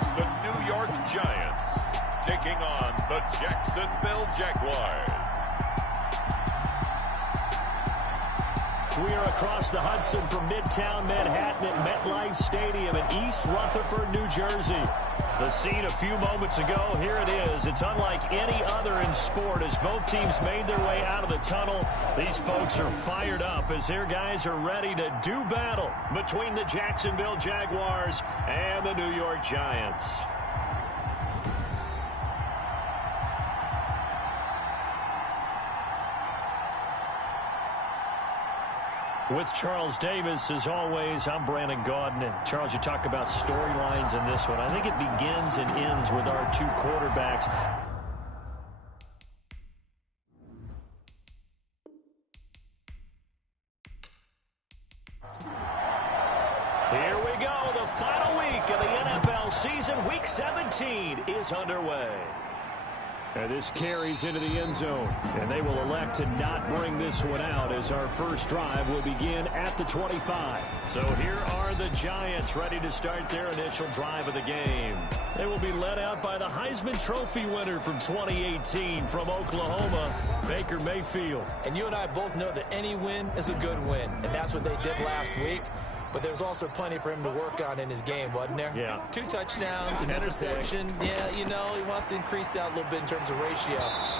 It's the New York Giants taking on the Jacksonville Jaguars. We are across the Hudson from Midtown Manhattan at MetLife Stadium in East Rutherford, New Jersey. The scene a few moments ago, here it is. It's unlike any other in sport as both teams made their way out of the tunnel. These folks are fired up as their guys are ready to do battle between the Jacksonville Jaguars and the New York Giants. With Charles Davis, as always, I'm Brandon Gaudin. Charles, you talk about storylines in this one. I think it begins and ends with our two quarterbacks. Here we go. The final week of the NFL season. Week 17 is underway. And this carries into the end zone, and they will elect to not bring this one out as our first drive will begin at the 25. So here are the Giants ready to start their initial drive of the game. They will be led out by the Heisman Trophy winner from 2018 from Oklahoma, Baker Mayfield. And you and I both know that any win is a good win, and that's what they did last week. But there's also plenty for him to work on in his game, wasn't there? Yeah. 2 touchdowns, an interception. Yeah, you know, he wants to increase that a little bit in terms of ratio.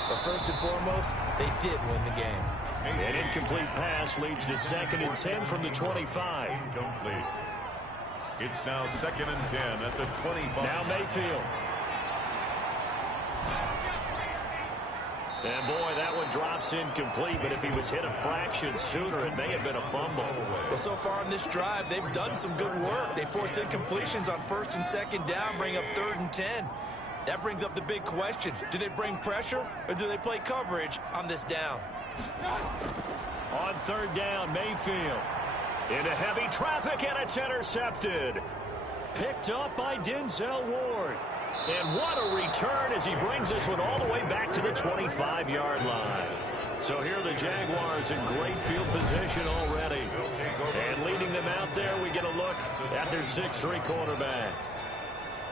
But first and foremost, they did win the game. An incomplete pass leads to 2nd and 10 from the 25. Incomplete. It's now 2nd and 10 at the 25. Now Mayfield. And boy, that one drops incomplete, but if he was hit a fraction sooner, it may have been a fumble. Well, so far in this drive, they've done some good work. They force incompletions on 1st and 2nd down, bring up 3rd and 10. That brings up the big question. Do they bring pressure, or do they play coverage on this down? On 3rd down, Mayfield. Into heavy traffic, and it's intercepted. Picked up by Denzel Ward. And what a return as he brings this one all the way back to the 25-yard line. So here are the Jaguars in great field position already. And leading them out there, we get a look at their 6'3" quarterback.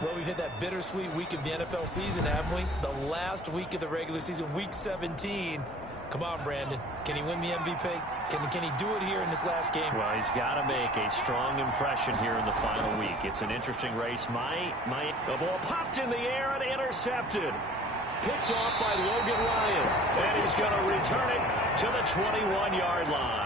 Well, we've hit that bittersweet week of the NFL season, haven't we? The last week of the regular season, week 17. Come on, Brandon. Can he win the MVP? Can he do it here in this last game? Well, he's got to make a strong impression here in the final week. It's an interesting race. The ball popped in the air and intercepted. Picked off by Logan Ryan. And he's going to return it to the 21-yard line.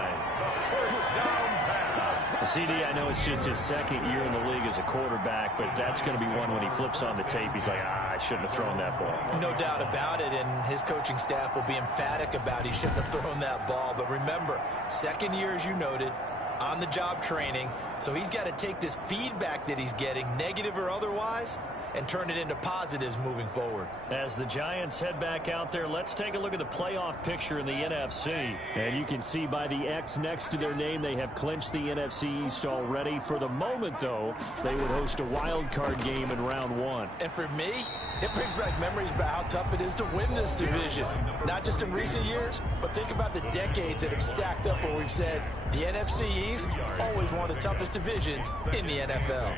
CD, I know it's just his 2nd year in the league as a quarterback, but that's going to be one when he flips on the tape. He's like, I shouldn't have thrown that ball. No doubt about it, and his coaching staff will be emphatic about he shouldn't have thrown that ball. But remember, 2nd year, as you noted, on-the-job training, so he's got to take this feedback that he's getting, negative or otherwise, and turn it into positives moving forward. As the Giants head back out there, let's take a look at the playoff picture in the NFC. And you can see by the X next to their name, they have clinched the NFC East already. For the moment, though, they would host a wild card game in round 1. And for me, it brings back memories about how tough it is to win this division. Not just in recent years, but think about the decades that have stacked up where we've said the NFC East always one of the toughest divisions in the NFL.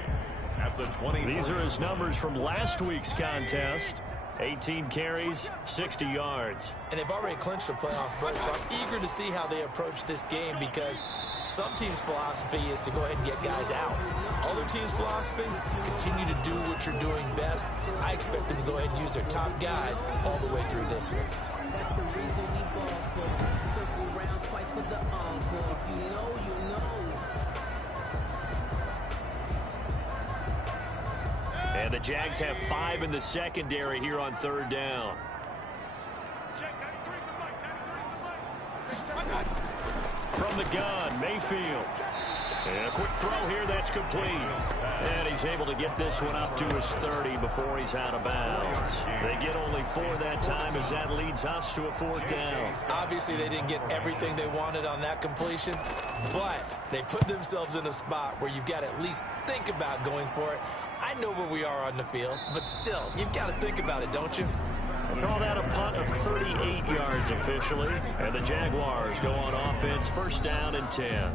These are his numbers from last week's contest. 18 carries, 60 yards. And they've already clinched a playoff berth, so I'm eager to see how they approach this game because some teams' philosophy is to go ahead and get guys out. Other teams' philosophy, continue to do what you're doing best. I expect them to go ahead and use their top guys all the way through this one. That's the reason we ball for. Circle round twice for the encore. If you know, you know. And the Jags have 5 in the secondary here on 3rd down. From the gun, Mayfield. And a quick throw here that's complete. And he's able to get this one up to his 30 before he's out of bounds. They get only 4 that time as that leads us to a 4th down. Obviously, they didn't get everything they wanted on that completion, but they put themselves in a spot where you've got to at least think about going for it. I know where we are on the field, but still, you've got to think about it, don't you? Call that a punt of 38 yards officially. And the Jaguars go on offense, 1st down and 10.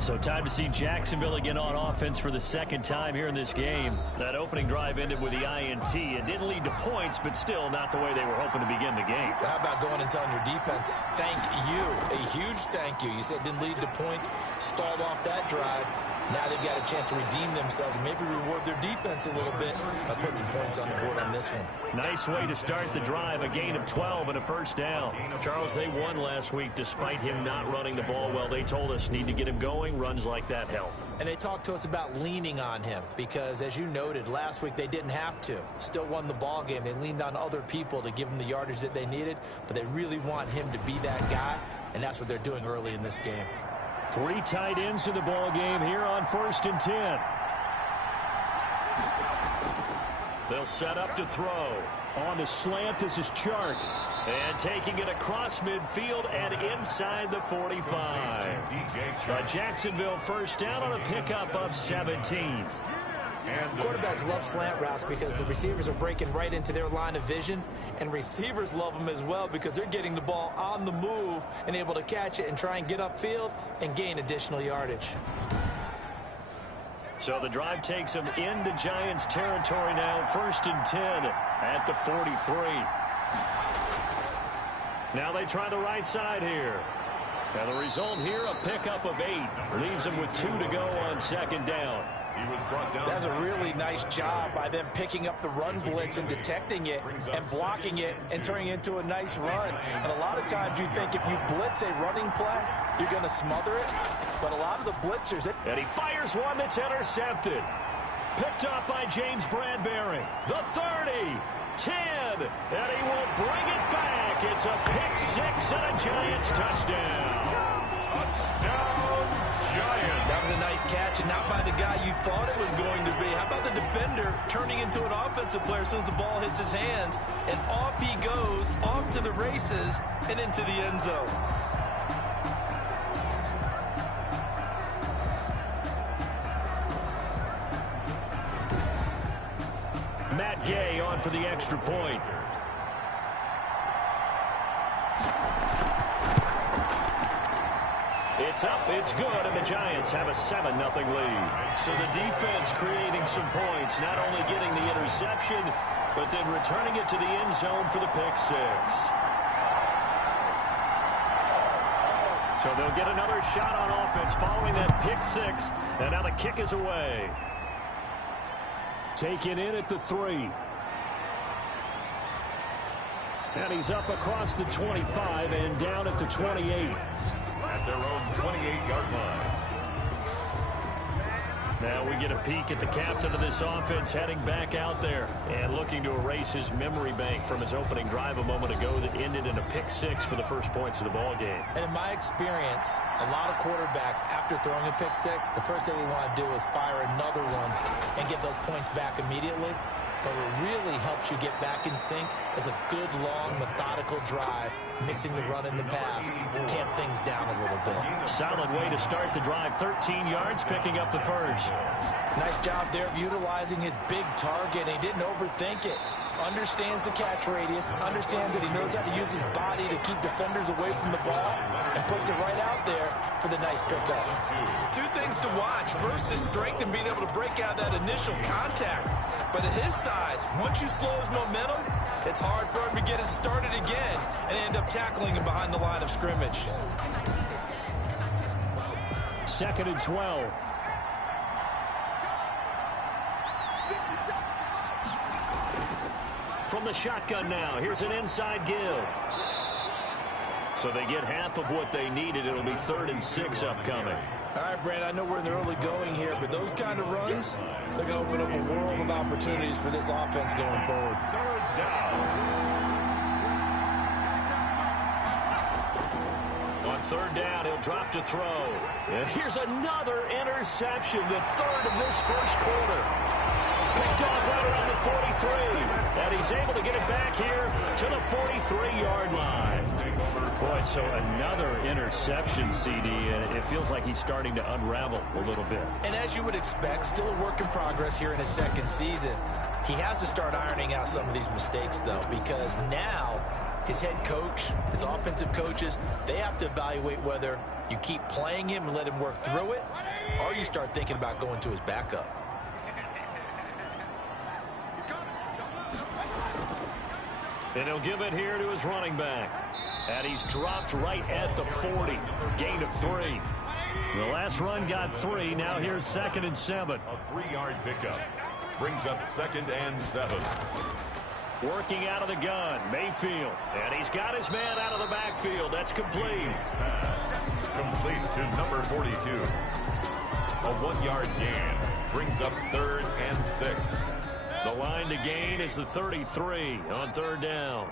So time to see Jacksonville again on offense for the second time here in this game. That opening drive ended with the INT. It didn't lead to points, but still not the way they were hoping to begin the game. How about going and telling your defense, thank you, a huge thank you. You said it didn't lead to points, stalled off that drive. Now they've got a chance to redeem themselves and maybe reward their defense a little bit by putting some points on the board on this one. Nice way to start the drive, a gain of 12 and a first down. Charles, they won last week despite him not running the ball well. They told us need to get him going. Runs like that help. And they talked to us about leaning on him because, as you noted, last week they didn't have to. Still won the ball game. They leaned on other people to give them the yardage that they needed, but they really want him to be that guy, and that's what they're doing early in this game. 3 tight ends in the ball game here on 1st and 10. They'll set up to throw. On the slant, this is Chark. And taking it across midfield and inside the 45. A Jacksonville first down on a pickup of 17. Quarterbacks love slant routes because the receivers are breaking right into their line of vision, and receivers love them as well because they're getting the ball on the move and able to catch it and try and get upfield and gain additional yardage. So the drive takes them into Giants territory now, 1st and 10 at the 43. Now they try the right side here. And the result here, a pickup of 8. Leaves them with 2 to go on 2nd down. That's a really nice job by them picking up the run blitz and detecting it and blocking it and turning it into a nice run. And a lot of times you think if you blitz a running play, you're going to smother it. But a lot of the blitzers... And he fires one that's intercepted. Picked up by James Bradbury. The 30, 10, and he will bring it back. It's a pick 6 and a Giants touchdown. Touchdown, Giants. That was a nice catch, and not by the guy you thought it was going to be. How about the defender turning into an offensive player as soon as the ball hits his hands, and off he goes, off to the races, and into the end zone. Matt Gay on for the extra point. It's up, it's good, and the Giants have a 7-0 lead. So the defense creating some points, not only getting the interception, but then returning it to the end zone for the pick 6. So they'll get another shot on offense following that pick 6, and now the kick is away. Taken in at the 3. And he's up across the 25 and down at the 28. At their own 28-yard line. Now we get a peek at the captain of this offense heading back out there and looking to erase his memory bank from his opening drive a moment ago that ended in a pick 6 for the first points of the ball game. And in my experience, a lot of quarterbacks, after throwing a pick 6, the first thing they want to do is fire another one and get those points back immediately. But what really helps you get back in sync is a good, long, methodical drive, mixing the run and the pass, tamp things down a little bit. Solid way to start the drive. 13 yards, picking up the first. Nice job there of utilizing his big target. He didn't overthink it. Understands the catch radius, understands that he knows how to use his body to keep defenders away from the ball, and puts it right out there for the nice pickup. 2 things to watch. First, his strength and being able to break out that initial contact. But at his size, once you slow his momentum, it's hard for him to get it started again and end up tackling him behind the line of scrimmage. 2nd and 12. From the shotgun now, here's an inside give. So they get half of what they needed. It'll be 3rd and 6 upcoming. All right, Brad, I know we're in the early going here, but those kind of runs, they're going to open up a world of opportunities for this offense going forward. 3rd down. On 3rd down, he'll drop to throw. And here's another interception, the 3rd of this first quarter. Picked off right around the 43. And he's able to get it back here to the 43-yard line. Boy, so another interception, CD, and it feels like he's starting to unravel a little bit. And as you would expect, still a work in progress here in his 2nd season. He has to start ironing out some of these mistakes, though, because now his head coach, his offensive coaches, they have to evaluate whether you keep playing him and let him work through it, or you start thinking about going to his backup. And he'll give it here to his running back. And he's dropped right at the 40. Gain of 3. The last run got 3. Now here's 2nd and 7. A 3-yard pickup. Brings up 2nd and 7. Working out of the gun, Mayfield. And he's got his man out of the backfield. That's complete. Pass. Complete to number 42. A 1-yard gain. Brings up 3rd and 6. The line to gain is the 33 on 3rd down.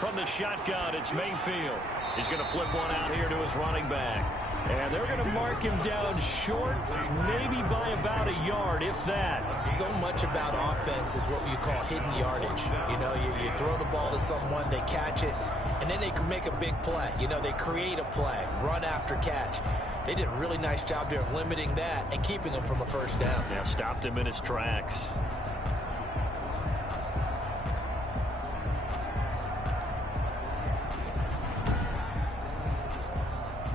From the shotgun, it's Mayfield. He's going to flip one out here to his running back. And they're going to mark him down short, maybe by about a yard, if that. So much about offense is what you call hidden yardage. You know, you throw the ball to someone, they catch it, and then they can make a big play. You know, they create a play, run after catch. They did a really nice job there of limiting that and keeping him from a 1st down. Yeah, stopped him in his tracks.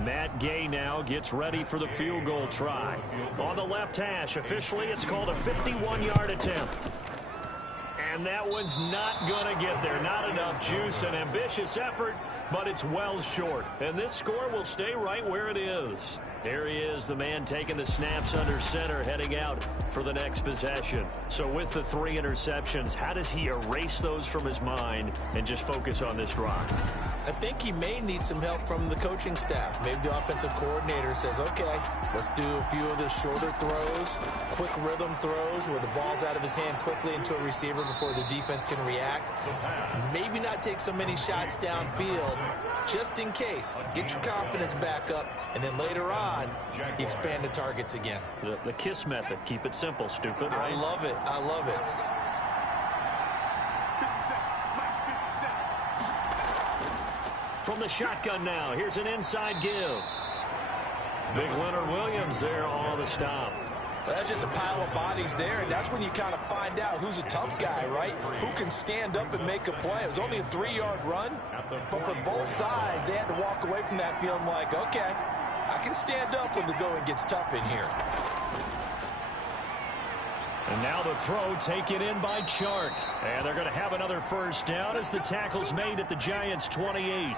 Matt Gay now gets ready for the field goal try. On the left hash, officially, it's called a 51-yard attempt. And that one's not going to get there. Not enough juice. An ambitious effort, but it's well short. And this score will stay right where it is. There he is, the man taking the snaps under center, heading out for the next possession. So with the 3 interceptions, how does he erase those from his mind and just focus on this drive? I think he may need some help from the coaching staff. Maybe the offensive coordinator says, okay, let's do a few of the shorter throws, quick rhythm throws where the ball's out of his hand quickly into a receiver before the defense can react. Maybe not take so many shots downfield, just in case. Get your confidence back up, and then later on, you expand the targets again. The KISS method. Keep it simple, stupid. Right? I love it. I love it. From the shotgun now, here's an inside give. Big Leonard Williams there on the stop. Well, that's just a pile of bodies there, and that's when you kind of find out who's a tough guy, right? Who can stand up and make a play. It was only a 3-yard run, but for both sides, they had to walk away from that feeling like, okay, I can stand up when the going gets tough in here. And now the throw taken in by Chark. And they're going to have another 1st down as the tackle's made at the Giants' 28.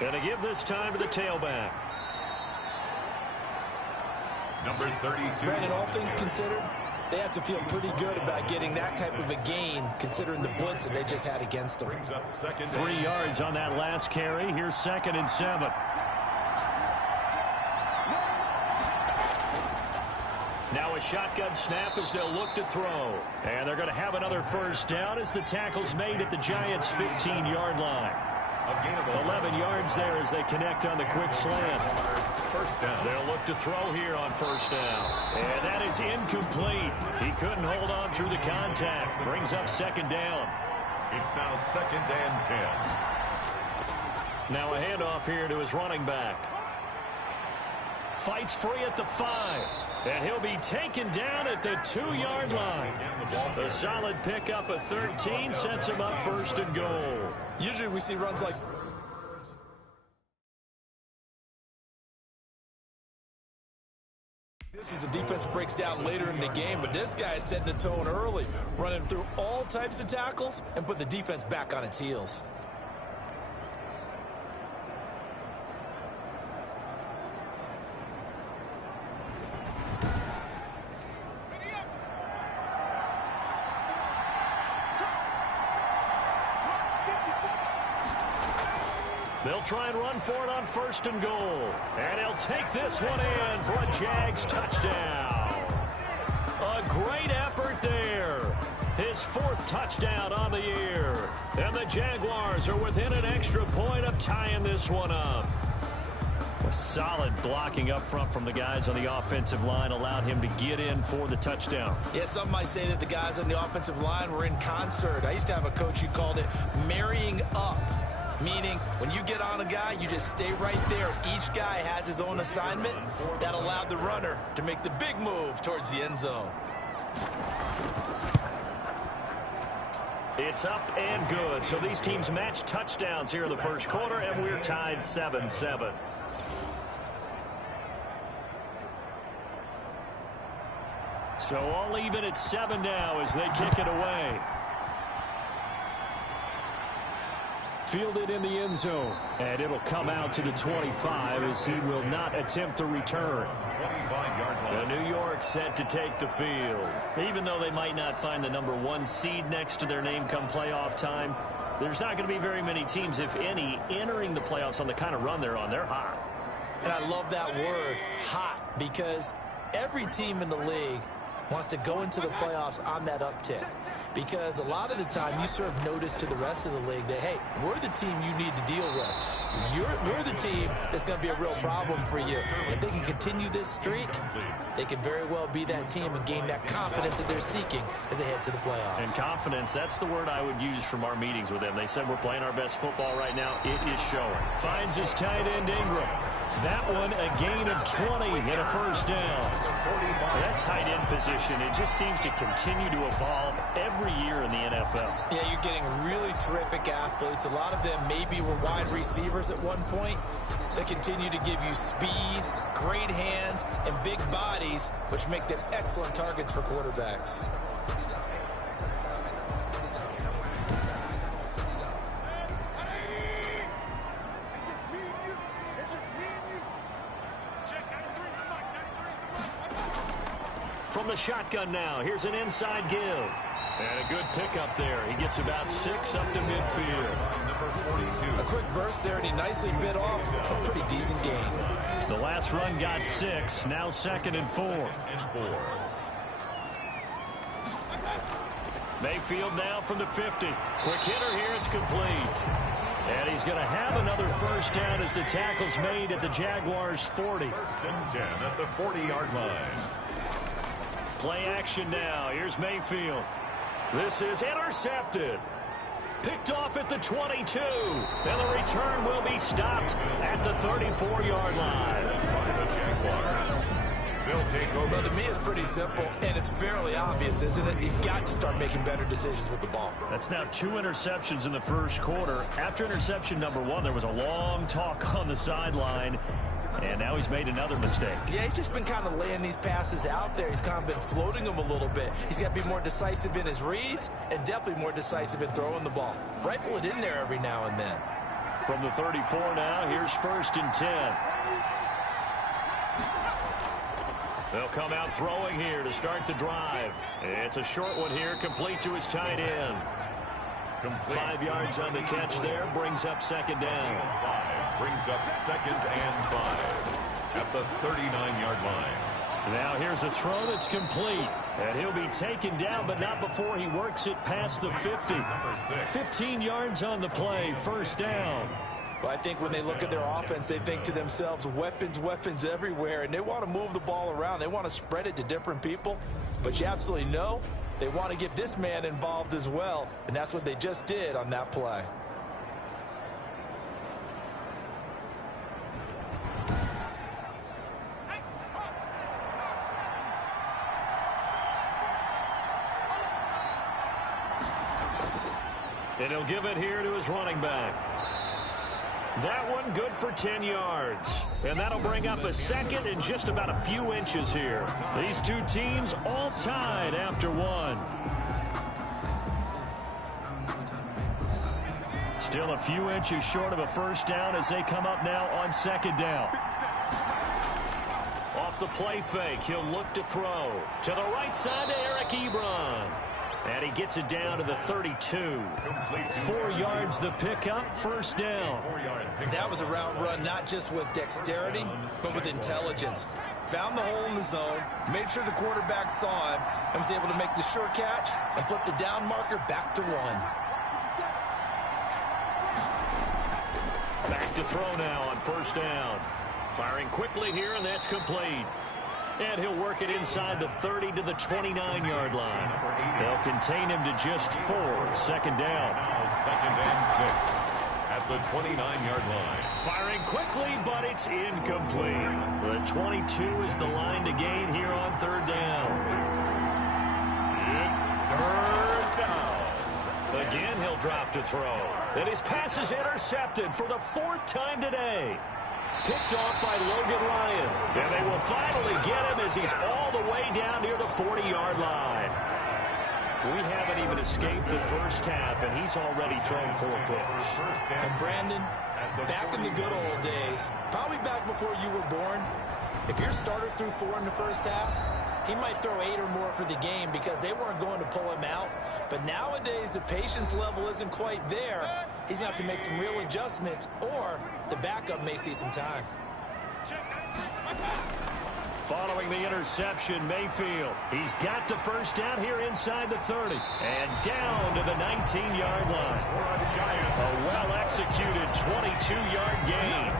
Going to give this time to the tailback. Number 32. Brandon, all things considered, they have to feel pretty good about getting that type of a gain, considering the blitz that they just had against them. 3 yards on that last carry. Here's 2nd and 7. Now a shotgun snap as they'll look to throw. And they're going to have another 1st down as the tackle's made at the Giants' 15-yard line. 11 yards there as they connect on the quick slant. 1st down. They'll look to throw here on 1st down. And that is incomplete. He couldn't hold on through the contact. Brings up 2nd down. It's now 2nd and 10. Now a handoff here to his running back. Fights free at the 5. And he'll be taken down at the 2-yard line. A solid pickup of 13 sets him up 1st and goal. Usually we see runs like this as the defense breaks down later in the game, but this guy is setting the tone early, running through all types of tackles and put the defense back on its heels. They'll try and run for it on 1st and goal. And he'll take this one in for a Jags touchdown. A great effort there. His 4th touchdown on the year. And the Jaguars are within an extra point of tying this one up. A solid blocking up front from the guys on the offensive line allowed him to get in for the touchdown. Yeah, some might say that the guys on the offensive line were in concert. I used to have a coach who called it marrying up. meaning when you get on a guy, you just stay right there. Each guy has his own assignment. That allowed the runner to make the big move towards the end zone. It's up and good. So these teams match touchdowns here in the first quarter, and we're tied 7-7. So all even at 7 now as they kick it away. Fielded in the end zone, and it'll come out to the 25 as he will not attempt to return. The New York set to take the field. Even though they might not find the #1 seed next to their name come playoff time, there's not going to be very many teams, if any, entering the playoffs on the kind of run they're on. They're hot. And I love that word, hot, because every team in the league wants to go into the playoffs on that uptick. Because a lot of the time you serve notice to the rest of the league that, hey, we're the team you need to deal with. We're the team that's going to be a real problem for you. If they can continue this streak, they can very well be that team and gain that confidence that they're seeking as they head to the playoffs. And confidence, that's the word I would use from our meetings with them. They said we're playing our best football right now. It is showing. Finds his tight end Ingram. That one a gain of 20 and a first down. That tight end position, it just seems to continue to evolve every year in the NFL. Yeah, you're getting really terrific athletes. A lot of them maybe were wide receivers at one point. They continue to give you speed, great hands, and big bodies, which make them excellent targets for quarterbacks. From the shotgun now, here's an inside give. And a good pickup there. He gets about 6 up to midfield. A quick burst there, and he nicely bit off a pretty decent gain. The last run got 6. Now 2nd and 4. Mayfield now from the 50. Quick hitter here. It's complete. And he's going to have another first down as the tackle's made at the Jaguars' 40. 1st and 10 at the 40-yard line. Play action now. Here's Mayfield. This is intercepted. Picked off at the 22. And the return will be stopped at the 34-yard line. By the Jaguars. They'll take over. Well, to me, it's pretty simple, and it's fairly obvious, isn't it? He's got to start making better decisions with the ball. That's now 2 interceptions in the first quarter. After interception #1, there was a long talk on the sideline. And now he's made another mistake. Yeah, he's just been kind of laying these passes out there. He's kind of been floating them a little bit. He's got to be more decisive in his reads and definitely more decisive in throwing the ball. Rifle it in there every now and then. From the 34 now, here's 1st and 10. They'll come out throwing here to start the drive. It's a short one here, complete to his tight end. 5 yards on the catch there, brings up 2nd down. 5 brings up 2nd and 5 at the 39-yard line. Now here's a throw that's complete. And he'll be taken down, but not before he works it past the 50. 15 yards on the play, 1st down. Well, I think when they look at their offense, they think to themselves, weapons, weapons everywhere, and they want to move the ball around. They want to spread it to different people, but you absolutely know they want to get this man involved as well, and that's what they just did on that play. And he'll give it here to his running back. That one good for 10 yards. And that'll bring up a 2nd and just about a few inches here. These two teams all tied after 1. Still a few inches short of a first down as they come up now on 2nd down. Off the play fake, he'll look to throw. To the right side to Eric Ebron. And he gets it down to the 32. 4 yards the pickup, 1st down. That was a route run not just with dexterity, but with intelligence. Found the hole in the zone, made sure the quarterback saw him, and was able to make the sure catch and flip the down marker back to 1. Back to throw now on 1st down. Firing quickly here, and that's complete. And he'll work it inside the 30 to the 29-yard line. They'll contain him to just 4. 2nd down. Now 2nd and 6 at the 29-yard line. Firing quickly, but it's incomplete. The 22 is the line to gain here on third down. It's third down. Again, he'll drop to throw. And his pass is intercepted for the 4th time today. Picked off by Logan Ryan. And they will finally get him as he's all the way down near the 40-yard line. We haven't even escaped the first half, and he's already thrown 4 picks. And Brandon, back in the good old days, probably back before you were born, if your starter threw 4 in the first half, he might throw 8 or more for the game because they weren't going to pull him out. But nowadays, the patience level isn't quite there. He's going to have to make some real adjustments, or the backup may see some time. Following the interception, Mayfield. He's got the first down here inside the 30. And down to the 19-yard line. A well-executed 22-yard gain.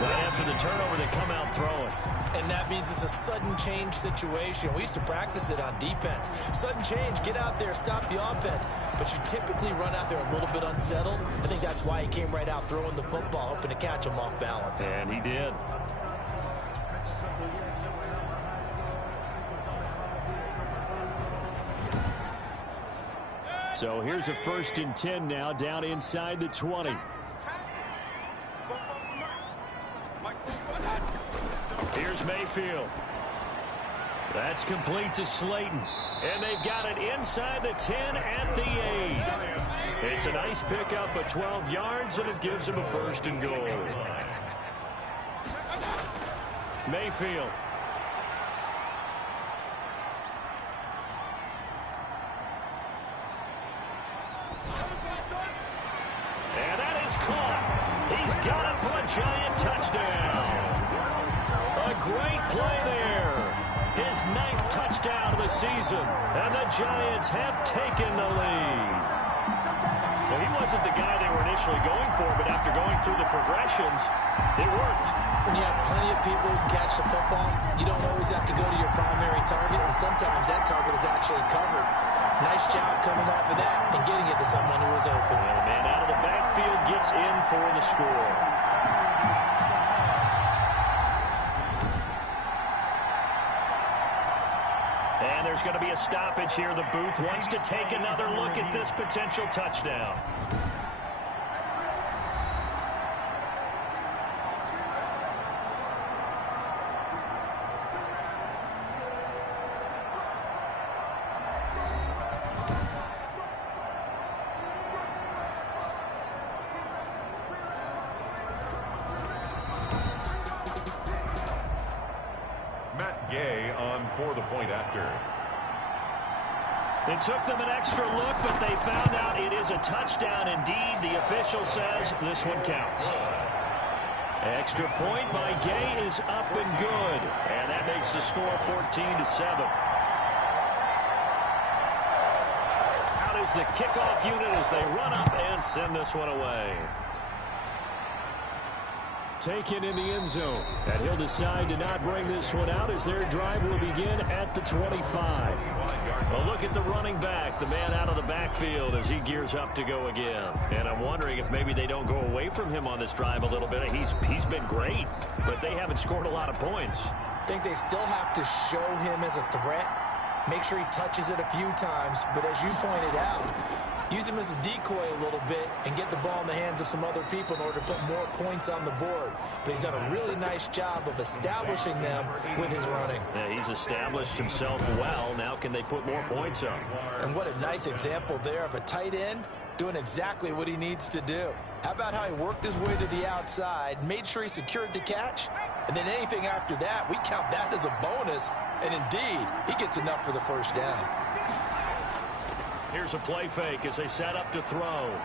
Right after the turnover, they come out throwing. And that means it's a sudden change situation. We used to practice it on defense. Sudden change, get out there, stop the offense. But you typically run out there a little bit unsettled. I think that's why he came right out throwing the football, hoping to catch him off balance. And he did. So here's a 1st and 10 now, down inside the 20. Here's Mayfield. That's complete to Slayton. And they've got it inside the 10 at the 8. It's a nice pickup of 12 yards, and it gives him a 1st and goal. Mayfield. And that is caught. He's got it for a Giant touchdown. A great play there. His 9th touchdown of the season. And the Giants have taken the lead. Well, he wasn't the guy they were initially going for, but after going through the progressions, it worked. When you have plenty of people who can catch the football, you don't always have to go to your primary target, and sometimes that target is actually covered. Nice job coming off of that and getting it to someone who was open. And the man out of the backfield gets in for the score. And there's going to be a stoppage here. The booth wants to take another look at this potential touchdown. For the point after. It took them an extra look, but they found out it is a touchdown indeed. The official says this one counts. Extra point by Gay is up and good. And that makes the score 14-7. Out is the kickoff unit as they run up and send this one away. Taken in the end zone. And he'll decide to not bring this one out as their drive will begin at the 25. Well, look at the running back, the man out of the backfield as he gears up to go again. And I'm wondering if maybe they don't go away from him on this drive a little bit. He's been great, but they haven't scored a lot of points. I think they still have to show him as a threat. Make sure he touches it a few times. But as you pointed out, use him as a decoy a little bit and get the ball in the hands of some other people in order to put more points on the board. But he's done a really nice job of establishing them with his running. Yeah, he's established himself well. Now can they put more points up? And what a nice example there of a tight end doing exactly what he needs to do. How about how he worked his way to the outside, made sure he secured the catch, and then anything after that, we count that as a bonus. And indeed, he gets enough for the first down. Here's a play fake as they set up to throw.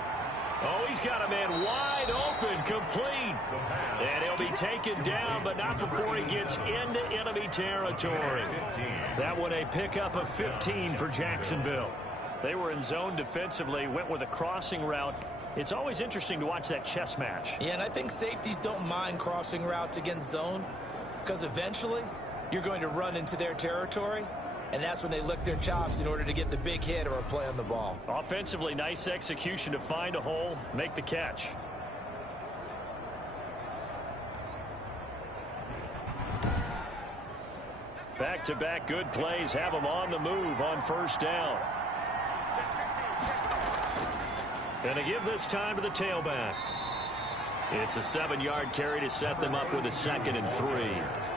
Oh, he's got a man wide open, complete. And he'll be taken down, but not before he gets into enemy territory. That one a pickup of 15 for Jacksonville. They were in zone defensively, went with a crossing route. It's always interesting to watch that chess match. Yeah, and I think safeties don't mind crossing routes against zone because eventually you're going to run into their territory. And that's when they lick their chops in order to get the big hit or a play on the ball. Offensively, nice execution to find a hole, make the catch. Back-to-back good plays have them on the move on first down. And they give this time to the tailback. It's a 7-yard carry to set them up with a 2nd and 3.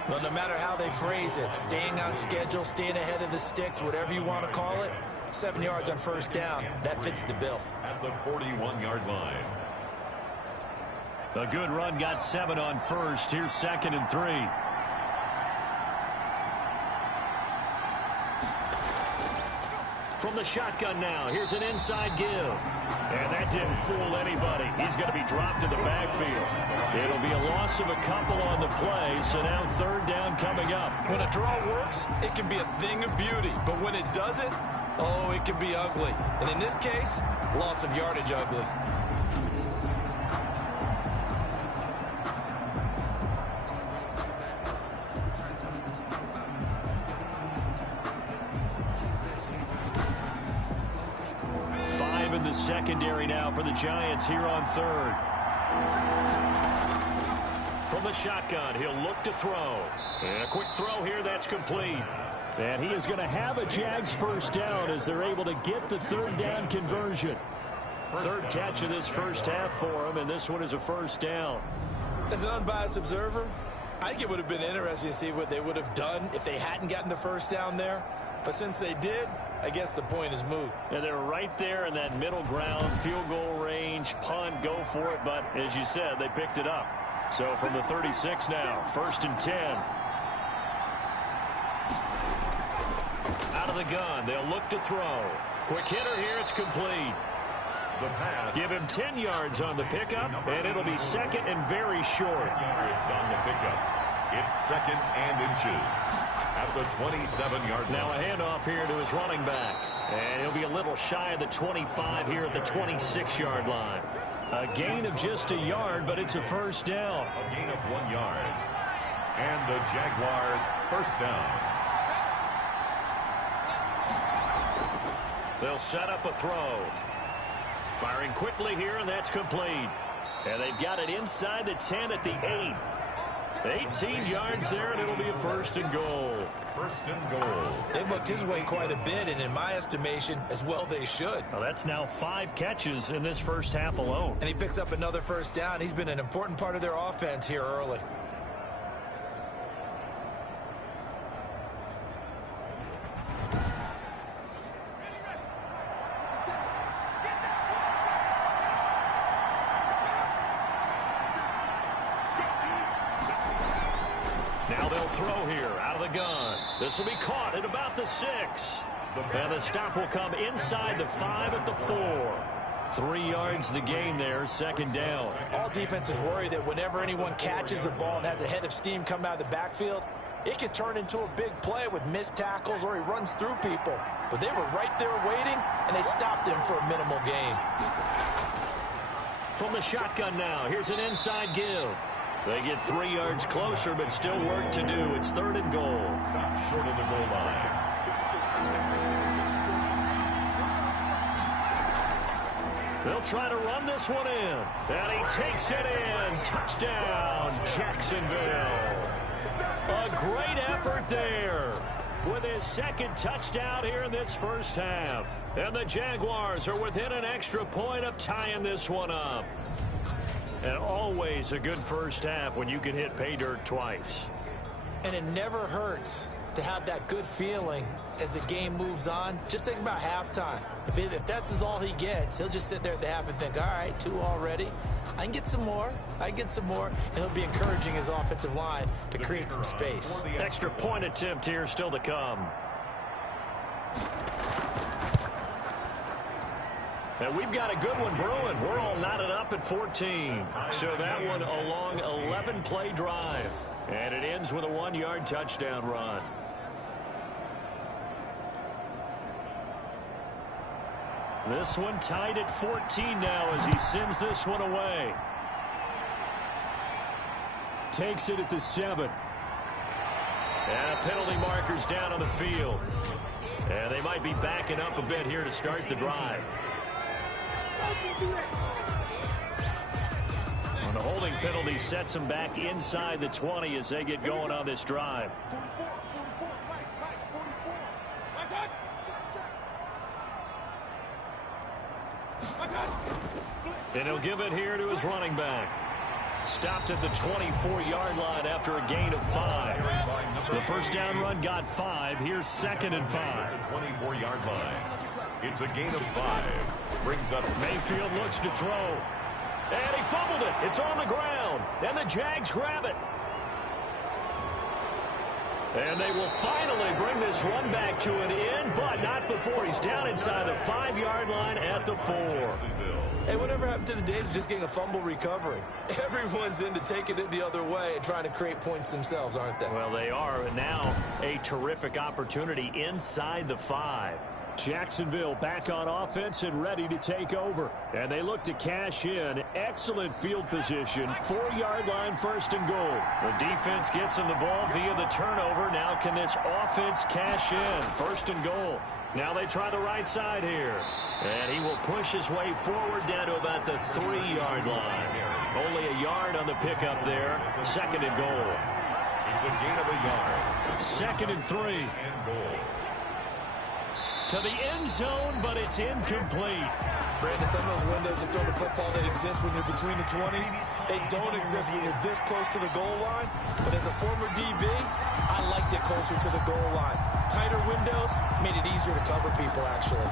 Well, no matter how they phrase it, staying on schedule, staying ahead of the sticks, whatever you want to call it, 7 yards on first down, that fits the bill. At the 41-yard line. A good run got 7 on first. Here's 2nd and 3. From the shotgun now, here's an inside give. And that didn't fool anybody. He's going to be dropped in the backfield. It'll be a loss of a couple on the play, so now 3rd down coming up. When a draw works, it can be a thing of beauty. But when it doesn't, oh, it can be ugly. And in this case, loss of yardage ugly. In the secondary now for the Giants here on 3rd. From the shotgun, he'll look to throw. And a quick throw here, that's complete. And he is going to have a Jags first down as they're able to get the 3rd down conversion. 3rd catch of this first half for him, and this one is a first down. As an unbiased observer, I think it would have been interesting to see what they would have done if they hadn't gotten the first down there. But since they did, I guess the point is moot. And they're right there in that middle ground, field goal range, punt, go for it. But as you said, they picked it up. So from the 36 now, 1st and 10. Out of the gun, they'll look to throw. Quick hitter here, it's complete. The pass. Give him 10 yards on the pickup, and it'll be 2nd and very short. 10 yards on the pickup. It's 2nd and inches. At the 27-yard line. Now a handoff here to his running back. And he'll be a little shy of the 25 here at the 26-yard line. A gain of just a yard, but it's a first down. A gain of 1 yard. And the Jaguars first down. They'll set up a throw. Firing quickly here, and that's complete. And they've got it inside the 10 at the 8. 18 yards there, and it'll be a 1st and goal. 1st and goal. They've looked his way quite a bit, and in my estimation, as well they should. Well, that's now 5 catches in this first half alone. And he picks up another first down. He's been an important part of their offense here early. Now they'll throw here out of the gun. This will be caught at about the 6. And the stop will come inside the 5 at the 4. 3 yards the gain there, 2nd down. All defenses worry that whenever anyone catches the ball and has a head of steam come out of the backfield, it could turn into a big play with missed tackles or he runs through people. But they were right there waiting, and they stopped him for a minimal gain. From the shotgun now, here's an inside give. They get 3 yards closer, but still work to do. It's 3rd and goal. Stop short of the goal line. They'll try to run this one in. And he takes it in. Touchdown, Jacksonville. A great effort there with his 2nd touchdown here in this first half. And the Jaguars are within an extra point of tying this one up. And always a good first half when you can hit pay dirt twice. And it never hurts to have that good feeling as the game moves on. Just think about halftime. If that's all he gets, he'll just sit there at the half and think, all right, 2 already. I can get some more. I can get some more. And he'll be encouraging his offensive line to create some space. Extra point attempt here still to come. And we've got a good one brewing. We're all knotted up at 14. So that one a long 11-play drive. And it ends with a 1-yard touchdown run. This one tied at 14 now as he sends this one away. Takes it at the 7. And penalty markers down on the field. And they might be backing up a bit here to start the drive. And the holding penalty sets them back inside the 20 as they get going on this drive. And he'll give it here to his running back. Stopped at the 24-yard line after a gain of 5. The first down run got 5. Here's 2nd and 5. The 24-yard line. It's a gain of 5. Brings up Mayfield looks to throw. And he fumbled it. It's on the ground. And the Jags grab it. And they will finally bring this run back to an end, but not before he's down inside the 5-yard line at the 4. Hey, whatever happened to the days of just getting a fumble recovery? Everyone's into taking it the other way and trying to create points themselves, aren't they? Well, they are. And now a terrific opportunity inside the 5. Jacksonville back on offense and ready to take over. And they look to cash in. Excellent field position. 4-yard line, 1st and goal. The defense gets him the ball via the turnover. Now can this offense cash in? 1st and goal. Now they try the right side here. And he will push his way forward down to about the 3-yard line. Only a yard on the pickup there. 2nd and goal. It's a gain of a yard. 2nd and 3. And goal. To the end zone, but it's incomplete. Brandon, some of those windows that throw the football that exist when you're between the 20s, they don't exist when you're this close to the goal line. But as a former DB, I liked it closer to the goal line. Tighter windows made it easier to cover people, actually.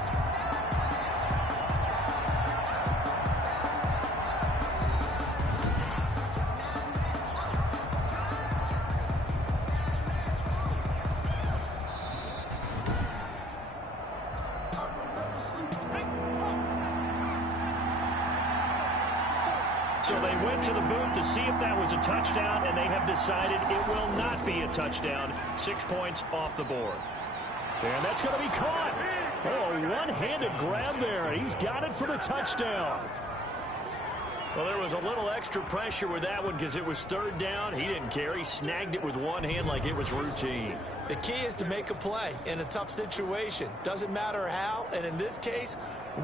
So they went to the booth to see if that was a touchdown, and they have decided it will not be a touchdown. 6 points off the board. And that's going to be caught. Oh, one-handed grab there. He's got it for the touchdown. Well, there was a little extra pressure with that one because it was 3rd down. He didn't care. He snagged it with one hand like it was routine. The key is to make a play in a tough situation. Doesn't matter how, and in this case,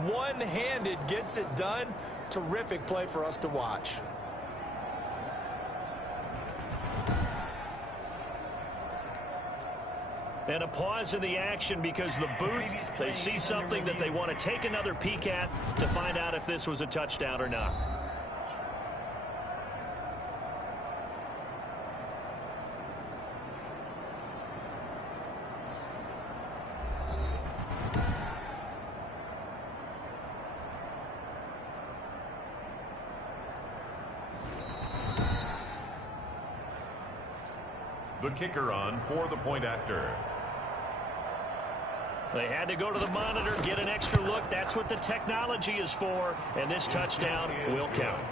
one-handed gets it done. Terrific play for us to watch. And a pause in the action because the booth, they see something that they want to take another peek at to find out if this was a touchdown or not. The kicker on for the point after. They had to go to the monitor, get an extra look. That's what the technology is for. And this touchdown will count.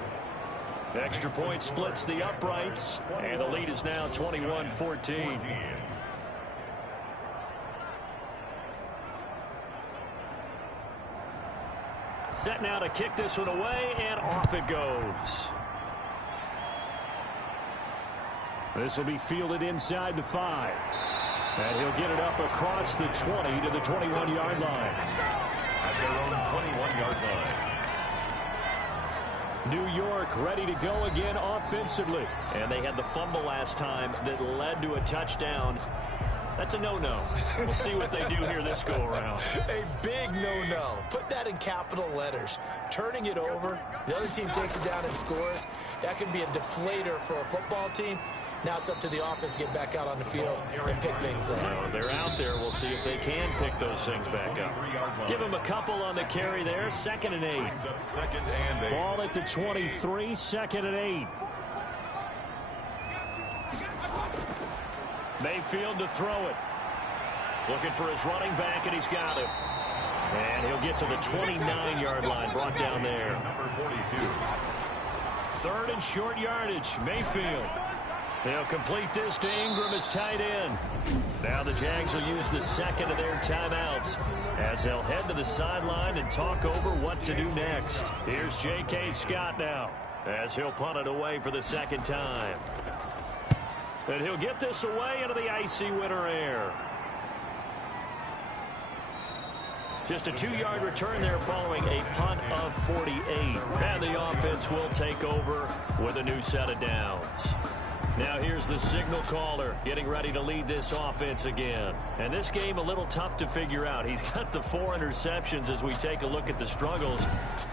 The extra point splits the uprights. And the lead is now 21-14. Set now to kick this one away, and off it goes. This will be fielded inside the 5. And he'll get it up across the 20 to the 21-yard line. At their own 21-yard line. New York ready to go again offensively. And they had the fumble last time that led to a touchdown. That's a no-no. We'll see what they do here this go-around. A big no-no. Put that in capital letters. Turning it over, the other team takes it down and scores. That can be a deflator for a football team. Now it's up to the offense to get back out on the field and pick things up. Well, they're out there. We'll see if they can pick those things back up. Give them a couple on the carry there. 2nd and 8. Ball at the 23, 2nd and 8. Mayfield to throw it. Looking for his running back, and he's got it. And he'll get to the 29-yard line, brought down there. Number 42. 3rd and short yardage, Mayfield. They'll complete this to Ingram as tight end. Now the Jags will use the 2nd of their timeouts as they'll head to the sideline and talk over what to do next. Here's J.K. Scott now as he'll punt it away for the 2nd time. And he'll get this away into the icy winter air. Just a 2-yard return there following a punt of 48. And the offense will take over with a new set of downs. Now here's the signal caller getting ready to lead this offense again. And this game a little tough to figure out. He's got the 4 interceptions as we take a look at the struggles.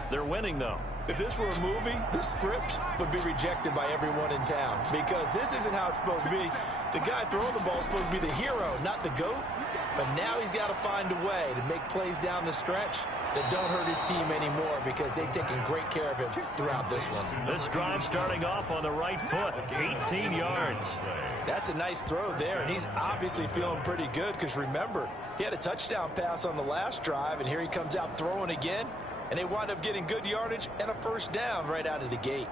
They're winning, though. If this were a movie, the script would be rejected by everyone in town because this isn't how it's supposed to be. The guy throwing the ball is supposed to be the hero, not the GOAT. But now he's got to find a way to make plays down the stretch that don't hurt his team anymore because they've taken great care of him throughout this one. This drive starting off on the right foot, 18 yards. That's a nice throw there, and he's obviously feeling pretty good because remember, he had a touchdown pass on the last drive, and here he comes out throwing again, and they wind up getting good yardage and a first down right out of the gate.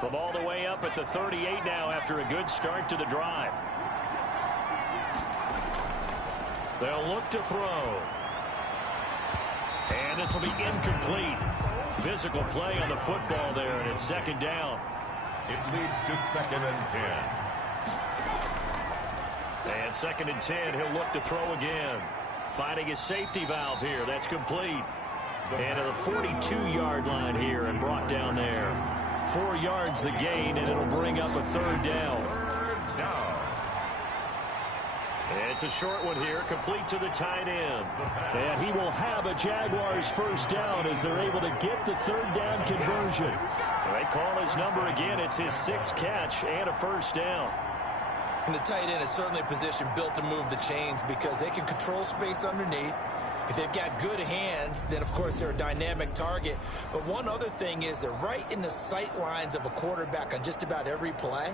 From all the way up at the 38 now after a good start to the drive. They'll look to throw. And this will be incomplete. Physical play on the football there, and it's second down. It leads to 2nd and 10. And 2nd and 10, he'll look to throw again. Finding his safety valve here. That's complete. And to the 42-yard line here and brought down there. 4 yards the gain, and it'll bring up a third down. Third down. It's a short one here, complete to the tight end. And he will have a Jaguars first down as they're able to get the third down conversion. They call his number again. It's his 6th catch and a first down. And the tight end is certainly a position built to move the chains because they can control space underneath. If they've got good hands, then, of course, they're a dynamic target. But one other thing is they're right in the sight lines of a quarterback on just about every play.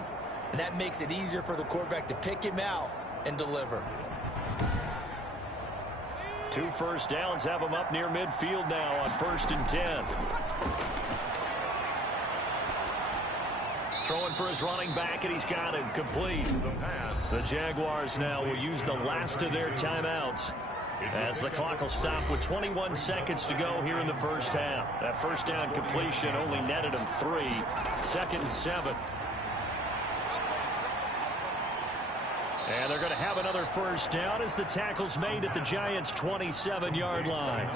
And that makes it easier for the quarterback to pick him out and deliver. 2 first downs have him up near midfield now on 1st and 10. Throwing for his running back, and he's got him complete. The Jaguars now will use the last of their timeouts as the clock will stop with 21 seconds to go here in the first half. That first down completion only netted him 3. 2nd and 7. And they're going to have another first down as the tackle's made at the Giants' 27-yard line.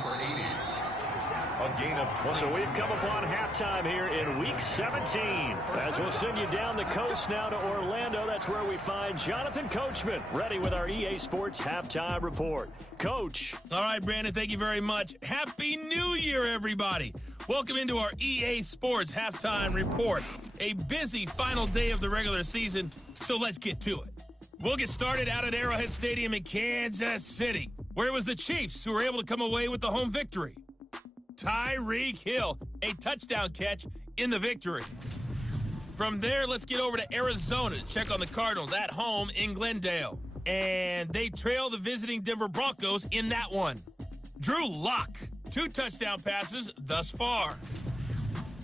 A gain of 20. So we've come upon halftime here in Week 17. As we'll send you down the coast now to Orlando. That's where we find Jonathan Coachman ready with our EA Sports Halftime Report. Coach. All right, Brandon, thank you very much. Happy New Year, everybody. Welcome into our EA Sports Halftime Report. A busy final day of the regular season, so let's get to it. We'll get started out at Arrowhead Stadium in Kansas City, where it was the Chiefs who were able to come away with the home victory. Tyreek Hill, a touchdown catch in the victory. From there, let's get over to Arizona to check on the Cardinals at home in Glendale. And they trail the visiting Denver Broncos in that one. Drew Lock, 2 touchdown passes thus far.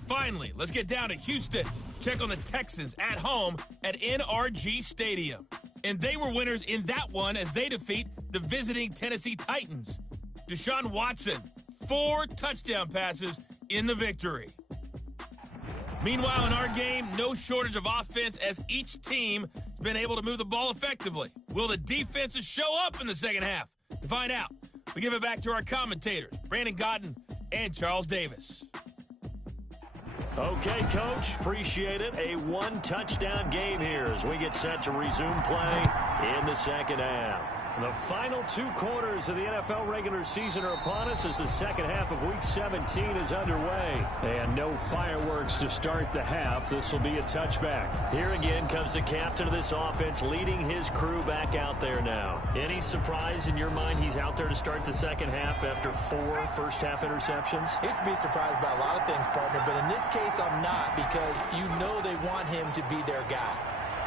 Finally, let's get down to Houston. Check on the Texans at home at NRG Stadium. And they were winners in that one as they defeat the visiting Tennessee Titans. Deshaun Watson, 4 touchdown passes in the victory. Meanwhile, in our game, no shortage of offense as each team has been able to move the ball effectively. Will the defenses show up in the second half? To find out, we give it back to our commentators, Brandon Godden and Charles Davis. Okay, Coach, appreciate it. A 1-touchdown game here as we get set to resume play in the second half. The final 2 quarters of the NFL regular season are upon us as the second half of Week 17 is underway. And no fireworks to start the half. This will be a touchback. Here again comes the captain of this offense leading his crew back out there now. Any surprise in your mind he's out there to start the second half after 4 first-half interceptions? He used to be surprised by a lot of things, partner, but in this case I'm not because you know they want him to be their guy.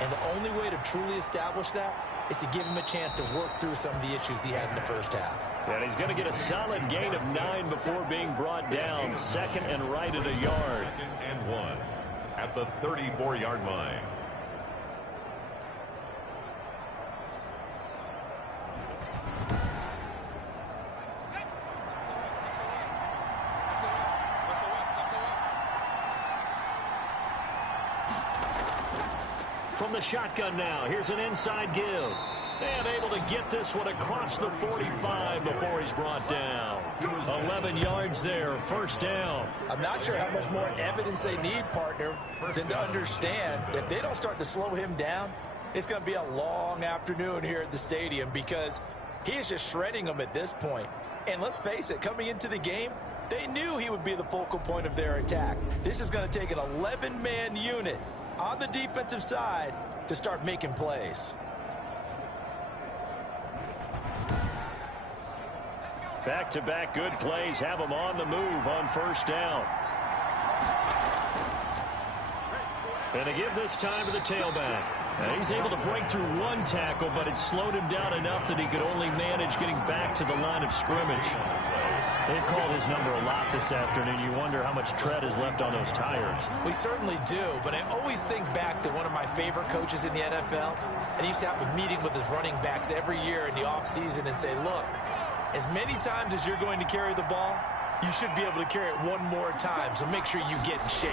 And the only way to truly establish that is to give him a chance to work through some of the issues he had in the first half. And he's going to get a solid gain of 9 before being brought down. 2nd and right at a yard. 2nd and 1 at the 34-yard line. From From the shotgun now, here's an inside give. And able to get this one across the 45 before he's brought down. 11 yards there, first down. I'm not sure how much more evidence they need, partner, than to understand if they don't start to slow him down, it's going to be a long afternoon here at the stadium because he is just shredding them at this point. And let's face it, coming into the game, they knew he would be the focal point of their attack. This is going to take an 11-man unit on the defensive side to start making plays. Back-to-back good plays have him on the move on first down. And to give this time to the tailback. Now he's able to break through one tackle, but it slowed him down enough that he could only manage getting back to the line of scrimmage. They've called his number a lot this afternoon. You wonder how much tread is left on those tires. We certainly do, but I always think back to one of my favorite coaches in the NFL, and he used to have a meeting with his running backs every year in the offseason and say, look, as many times as you're going to carry the ball, you should be able to carry it one more time, so make sure you get in shape.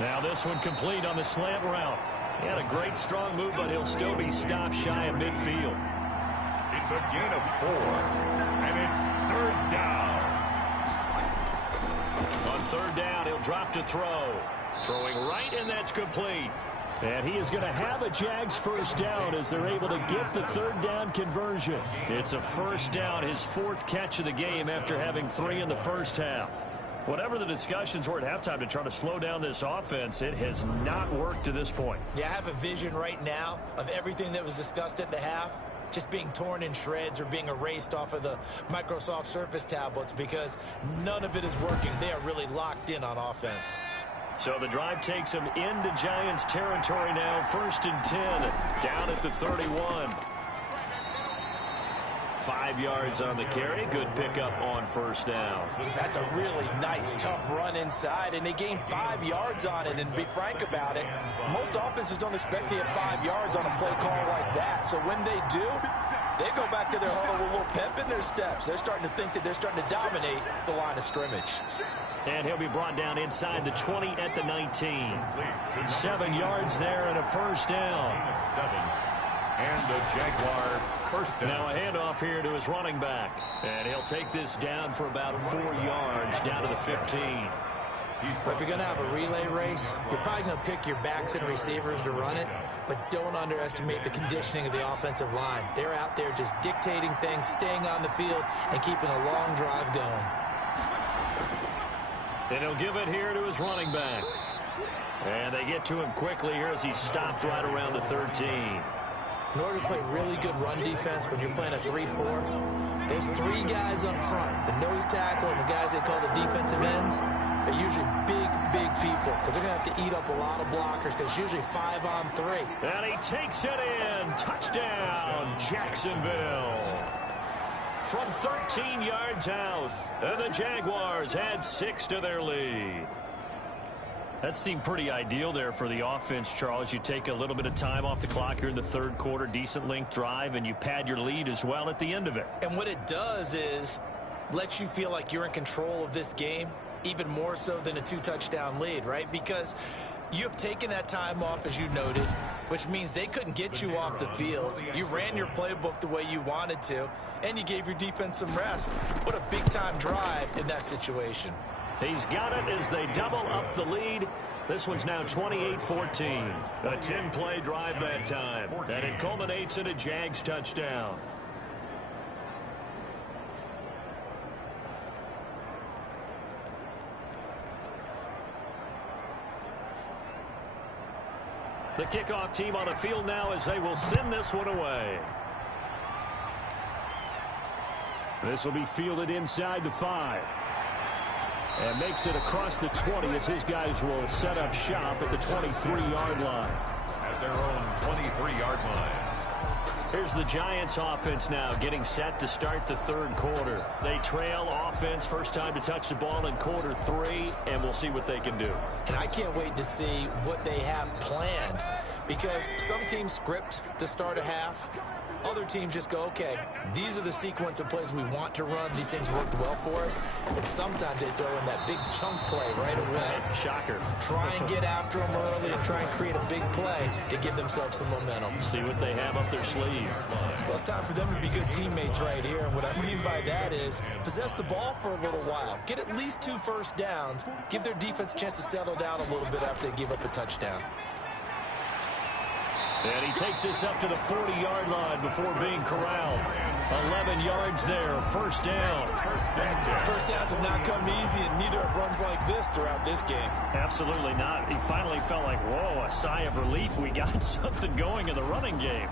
Now this one complete on the slant route. He had a great strong move, but he'll still be stopped shy of midfield. It's a gain of 4, and it's third down. On third down, he'll drop to throw. Throwing right, and that's complete. And he is going to have a Jags first down as they're able to get the third down conversion. It's a first down, his fourth catch of the game after having 3 in the first half. Whatever the discussions were at halftime to try to slow down this offense, it has not worked to this point. Yeah, I have a vision right now of everything that was discussed at the half just being torn in shreds or being erased off of the Microsoft Surface tablets because none of it is working. They are really locked in on offense. So the drive takes him into Giants territory now, 1st and 10, down at the 31. 5 yards on the carry. Good pickup on first down. That's a really nice, tough run inside, and they gained 5 yards on it. And to be frank about it, most offenses don't expect to get 5 yards on a play call like that. So when they do, they go back to their huddle with a little pep in their steps. They're starting to think that they're starting to dominate the line of scrimmage. And he'll be brought down inside the 20 at the 19. 7 yards there and a first down. 7. And the Jaguar first down. Now a handoff here to his running back. And he'll take this down for about 4 yards down to the 15. But if you're going to have a relay race, you're probably going to pick your backs and receivers to run it, but don't underestimate the conditioning of the offensive line. They're out there just dictating things, staying on the field, and keeping a long drive going. And he'll give it here to his running back. And they get to him quickly here as he stopped right around the 13. In order to play really good run defense when you're playing a 3-4, those 3 guys up front, the nose tackle and the guys they call the defensive ends, are usually big people because they're going to have to eat up a lot of blockers because it's usually 5 on 3. And he takes it in. Touchdown, Jacksonville. From 13 yards out, and the Jaguars add 6 to their lead. That seemed pretty ideal there for the offense, Charles. You take a little bit of time off the clock here in the third quarter, decent length drive, and you pad your lead as well at the end of it. And what it does is let you feel like you're in control of this game, even more so than a 2-touchdown lead, right? Because you have taken that time off, as you noted, which means they couldn't get you off the field. You ran your playbook the way you wanted to, and you gave your defense some rest. What a big-time drive in that situation. He's got it as they double up the lead. This one's now 28-14. A 10-play drive that time. And it culminates in a Jags touchdown. The kickoff team on the field now as they will send this one away. This will be fielded inside the 5. And makes it across the 20 as his guys will set up shop at the 23-yard line. At their own 23-yard line. Here's the Giants offense now getting set to start the third quarter. They trail offense, first time to touch the ball in quarter 3, and we'll see what they can do. And I can't wait to see what they have planned because some teams script to start a half. Other teams just go, okay, these are the sequence of plays we want to run. These things worked well for us. And sometimes they throw in that big chunk play right away. Shocker. Try and get after them early and try and create a big play to give themselves some momentum. See what they have up their sleeve. Well, it's time for them to be good teammates right here. And what I mean by that is possess the ball for a little while. Get at least 2 first downs. Give their defense a chance to settle down a little bit after they give up a touchdown. And he takes this up to the 40-yard line before being corralled. 11 yards there, first down. First downs have not come easy, and neither have runs like this throughout this game. Absolutely not. He finally felt like, whoa, a sigh of relief. We got something going in the running game.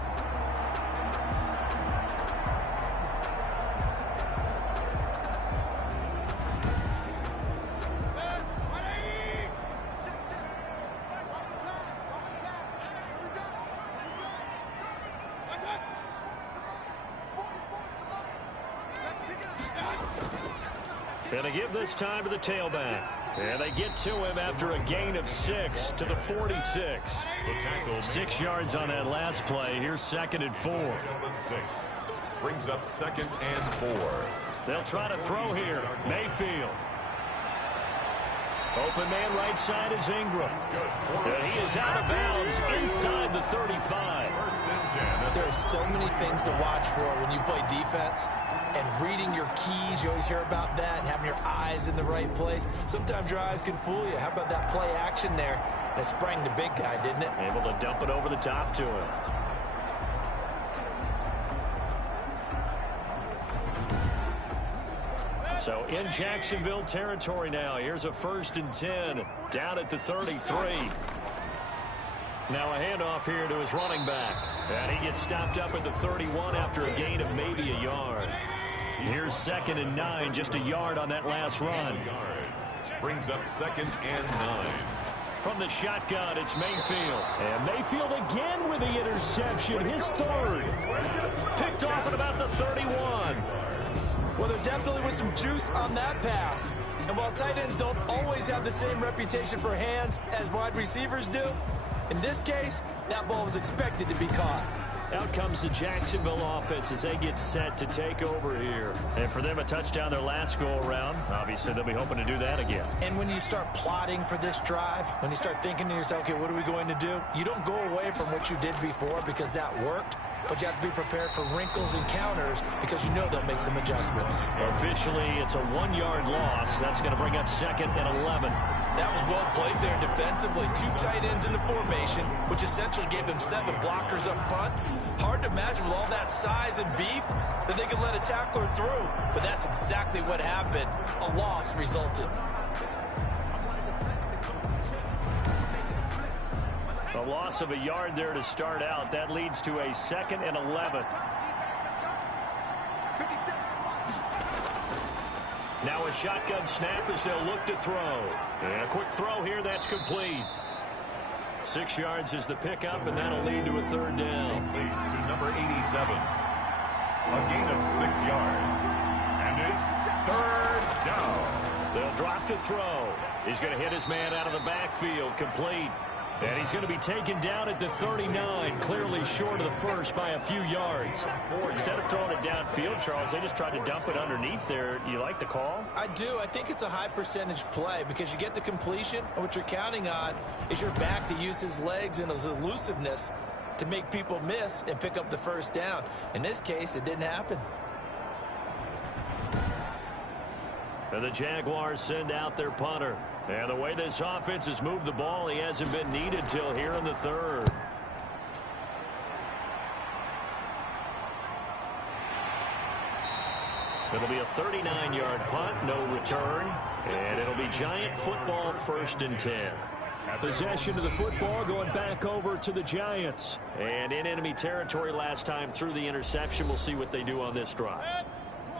And they give this time to the tailback. And they get to him after a gain of 6 to the 46. 6 yards on that last play. Here's 2nd and 4. Brings up 2nd and 4. They'll try to throw here. Mayfield. Open man right side is Ingram. And he is out of bounds inside the 35. There's so many things to watch for when you play defense. And reading your keys, you always hear about that, and having your eyes in the right place. Sometimes your eyes can fool you. How about that play action there? And it sprang the big guy, didn't it? Able to dump it over the top to him. So in Jacksonville territory now. Here's a 1st and 10 down at the 33. Now a handoff here to his running back. And he gets stopped up at the 31 after a gain of maybe a yard. Here's 2nd and 9, just a yard on that last run. Brings up 2nd and 9. From the shotgun, it's Mayfield. And Mayfield again with the interception, his 3rd. Picked off at about the 31. Well, there definitely was some juice on that pass. And while tight ends don't always have the same reputation for hands as wide receivers do, in this case, that ball was expected to be caught. Out comes the Jacksonville offense as they get set to take over here. And for them, a touchdown their last go-around. Obviously, they'll be hoping to do that again. And when you start plotting for this drive, when you start thinking to yourself, okay, what are we going to do? You don't go away from what you did before because that worked. But you have to be prepared for wrinkles and counters because you know they'll make some adjustments. Officially, it's a 1-yard loss. That's going to bring up 2nd and 11. That was well played there defensively. 2 tight ends in the formation, which essentially gave them 7 blockers up front. Hard to imagine with all that size and beef that they could let a tackler through. But that's exactly what happened. A loss resulted. A loss of a yard there to start out. That leads to a 2nd and 11. Now a shotgun snap as they'll look to throw. And a quick throw here, that's complete. 6 yards is the pickup, and that'll lead to a 3rd down. Lead to number 87. A gain of 6 yards. And it's 3rd down. They'll drop to throw. He's going to hit his man out of the backfield, complete. And he's going to be taken down at the 39, clearly short of the first by a few yards. Instead of throwing it downfield, Charles, they just tried to dump it underneath there. You like the call? I do. I think it's a high percentage play because you get the completion, and what you're counting on is your back to use his legs and his elusiveness to make people miss and pick up the 1st down. In this case, it didn't happen. And the Jaguars send out their punter. And the way this offense has moved the ball, he hasn't been needed till here in the 3rd. It'll be a 39-yard punt, no return. And it'll be Giant football, 1st and 10. Possession of the football going back over to the Giants. And in enemy territory last time through the interception. We'll see what they do on this drive.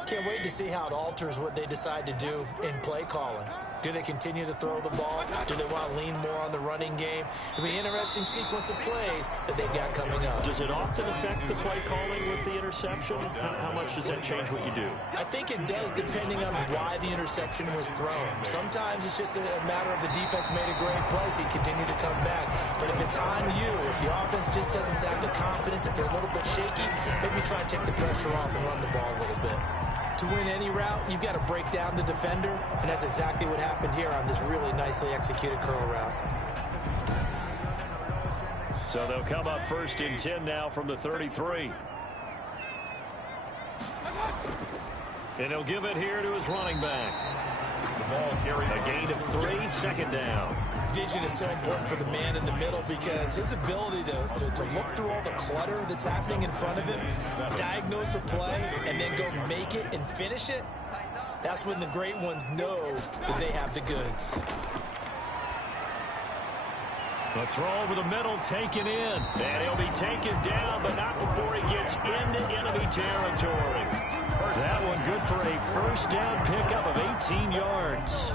Can't wait to see how it alters what they decide to do in play calling. Do they continue to throw the ball? Do they want to lean more on the running game? It'll be an interesting sequence of plays that they've got coming up. Does it often affect the play calling with the interception? How much does that change what you do? I think it does, depending on why the interception was thrown. Sometimes it's just a matter of the defense made a great play, so you continue to come back. But if it's on you, if the offense just doesn't have the confidence, if they're a little bit shaky, maybe try and take the pressure off and run the ball a little bit. To win any route, you've got to break down the defender, and that's exactly what happened here on this really nicely executed curl route. So they'll come up 1st and 10 now from the 33. And he'll give it here to his running back. The ball carried. A gain of 3, 2nd down. Vision is so important for the man in the middle because his ability to look through all the clutter that's happening in front of him, diagnose a play, and then go make it and finish it, that's when the great ones know that they have the goods. The throw over the middle taken in. And he'll be taken down, but not before he gets into enemy territory. That one good for a 1st down pickup of 18 yards.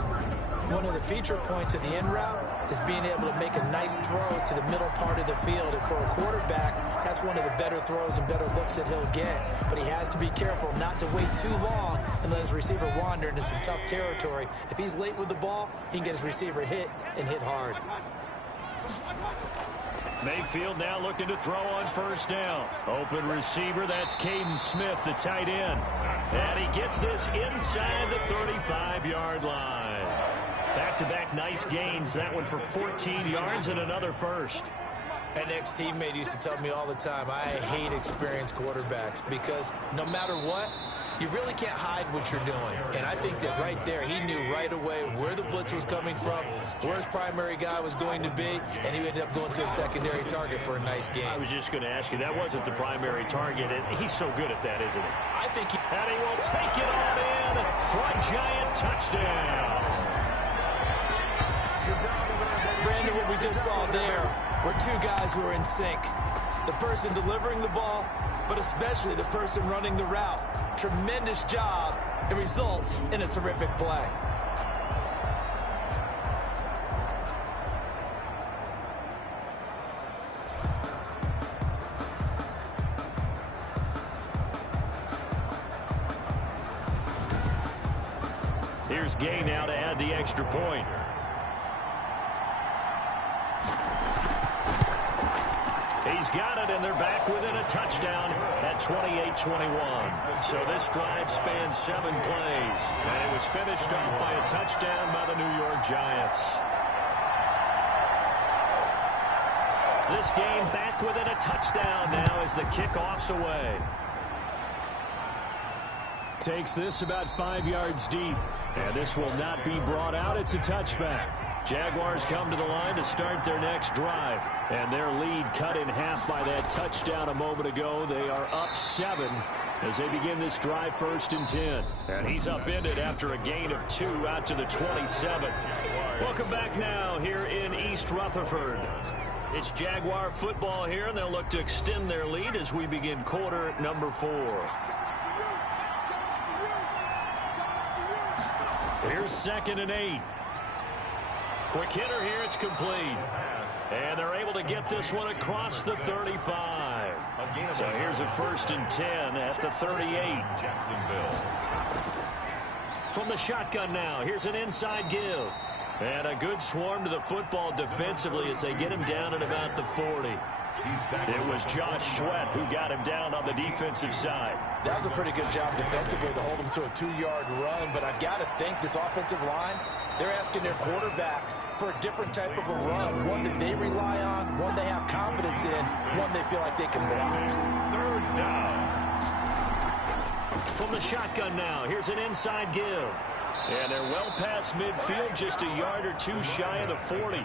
One of the feature points of the in route is being able to make a nice throw to the middle part of the field. And for a quarterback, that's one of the better throws and better looks that he'll get. But he has to be careful not to wait too long and let his receiver wander into some tough territory. If he's late with the ball, he can get his receiver hit and hit hard. Mayfield now looking to throw on 1st down. Open receiver, that's Caden Smith, the tight end. And he gets this inside the 35-yard line. Back-to-back nice gains. That one for 14 yards and another 1st. An ex-teammate used to tell me all the time, I hate experienced quarterbacks because no matter what, you really can't hide what you're doing. And I think that right there, he knew right away where the blitz was coming from, where his primary guy was going to be, and he ended up going to a secondary target for a nice game. I was just going to ask you, that wasn't the primary target, and he's so good at that, isn't he? I think he... And he will take it on in for a giant touchdown. Brandon, what we just saw there were two guys who are in sync. The person delivering the ball, but especially the person running the route. Tremendous job. It results in a terrific play. Here's Gay now to add the extra point. He's got it, and they're back within a touchdown at 28-21. So this drive spans 7 plays, and it was finished off by a touchdown by the New York Giants. This game back within a touchdown now as the kickoff's away. Takes this about 5 yards deep, and this will not be brought out. It's a touchback. Jaguars come to the line to start their next drive, and their lead cut in half by that touchdown a moment ago. They are up 7 as they begin this drive 1st and 10. And he's upended after a gain of 2 out to the 27. Welcome back now here in East Rutherford. It's Jaguar football here, and they'll look to extend their lead as we begin quarter number 4. Here's 2nd and 8. Quick hitter here, it's complete. And they're able to get this one across the 35. So here's a 1st and 10 at the 38. Jacksonville. From the shotgun now, here's an inside give. And a good swarm to the football defensively as they get him down at about the 40. It was Josh Sweat who got him down on the defensive side. That was a pretty good job defensively to hold him to a 2-yard run, but I've got to think this offensive line, they're asking their quarterback for a different type of a run, one that they rely on, one they have confidence in, one they feel like they can block. 3rd down. From the shotgun now, here's an inside give. And they're well past midfield, just a yard or 2 shy of the 40.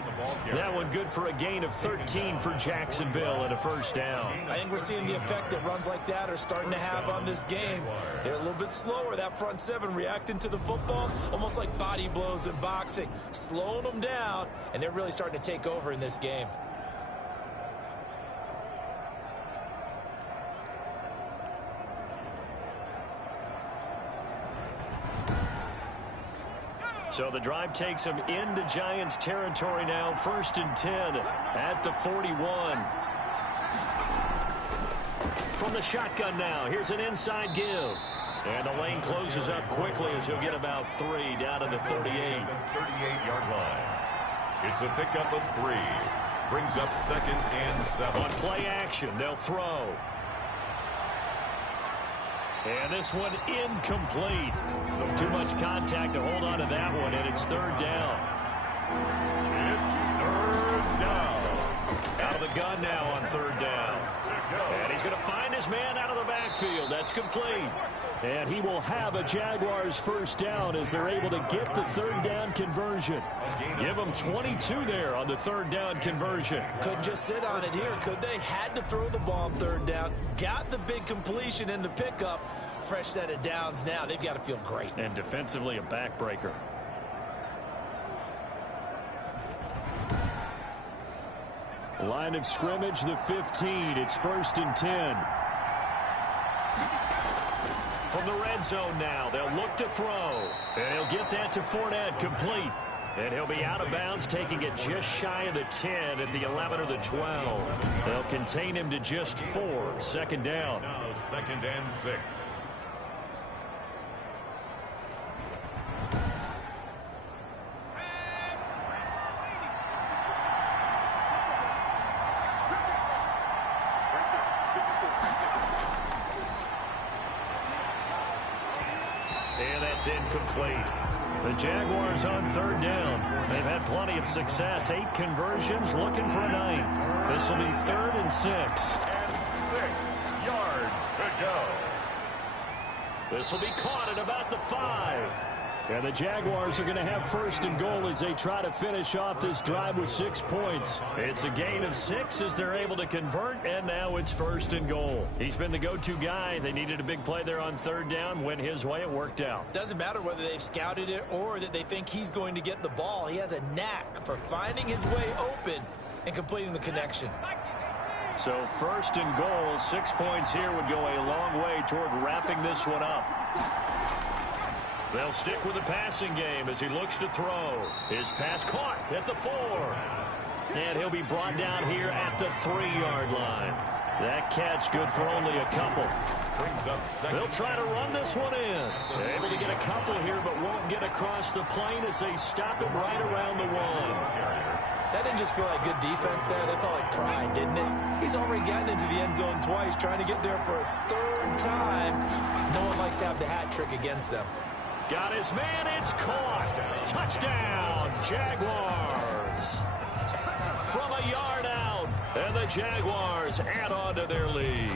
That one good for a gain of 13 for Jacksonville and a 1st down. I think we're seeing the effect that runs like that are starting to have on this game. They're a little bit slower, that front 7 reacting to the football, almost like body blows in boxing, slowing them down, and they're really starting to take over in this game. So the drive takes him into Giants territory now. 1st and 10 at the 41. From the shotgun now, here's an inside give. And the lane closes up quickly as he'll get about 3 down to the 38. 38-yard line. It's a pickup of 3. Brings up 2nd and 7. On play action, they'll throw. And this one incomplete. Too much contact to hold on to that one, and it's 3rd down. It's 3rd down. Out of the gun now on 3rd down. And he's going to find his man out of the backfield. That's complete. And he will have a Jaguars 1st down as they're able to get the 3rd down conversion. Give them 22 there on the 3rd down conversion. Couldn't just sit on it here, could they? Had to throw the ball on 3rd down. Got the big completion in the pickup. Fresh set of downs now. They've got to feel great. And defensively a backbreaker. Line of scrimmage, the 15. It's 1st and 10. From the red zone now, they'll look to throw. And he'll get that to Fournette, complete. And he'll be out of bounds, taking it just shy of the 10 at the 11 or the 12. They'll contain him to just 4. 2nd down. Now 2nd and 6. And that's incomplete. The Jaguars on 3rd down. They've had plenty of success. 8 conversions, looking for a 9th. This will be 3rd and 6. And 6 yards to go. This will be caught at about the 5. And the Jaguars are going to have 1st and goal as they try to finish off this drive with 6 points. It's a gain of 6 as they're able to convert, and now it's 1st and goal. He's been the go-to guy. They needed a big play there on 3rd down. Went his way. It worked out. Doesn't matter whether they've scouted it or that they think he's going to get the ball. He has a knack for finding his way open and completing the connection. So 1st and goal, 6 points here would go a long way toward wrapping this one up. They'll stick with the passing game as he looks to throw. His pass caught at the 4. And he'll be brought down here at the 3-yard line. That catch good for only a couple. Brings up 2nd. They'll try to run this one in. Able to get a couple here, but won't get across the plane as they stop him right around the 1. That didn't just feel like good defense there. That felt like pride, didn't it? He's already gotten into the end zone twice, trying to get there for a 3rd time. No one likes to have the hat trick against them. Got his man, it's caught. Touchdown, Jaguars. From a yard out, and the Jaguars add on to their lead.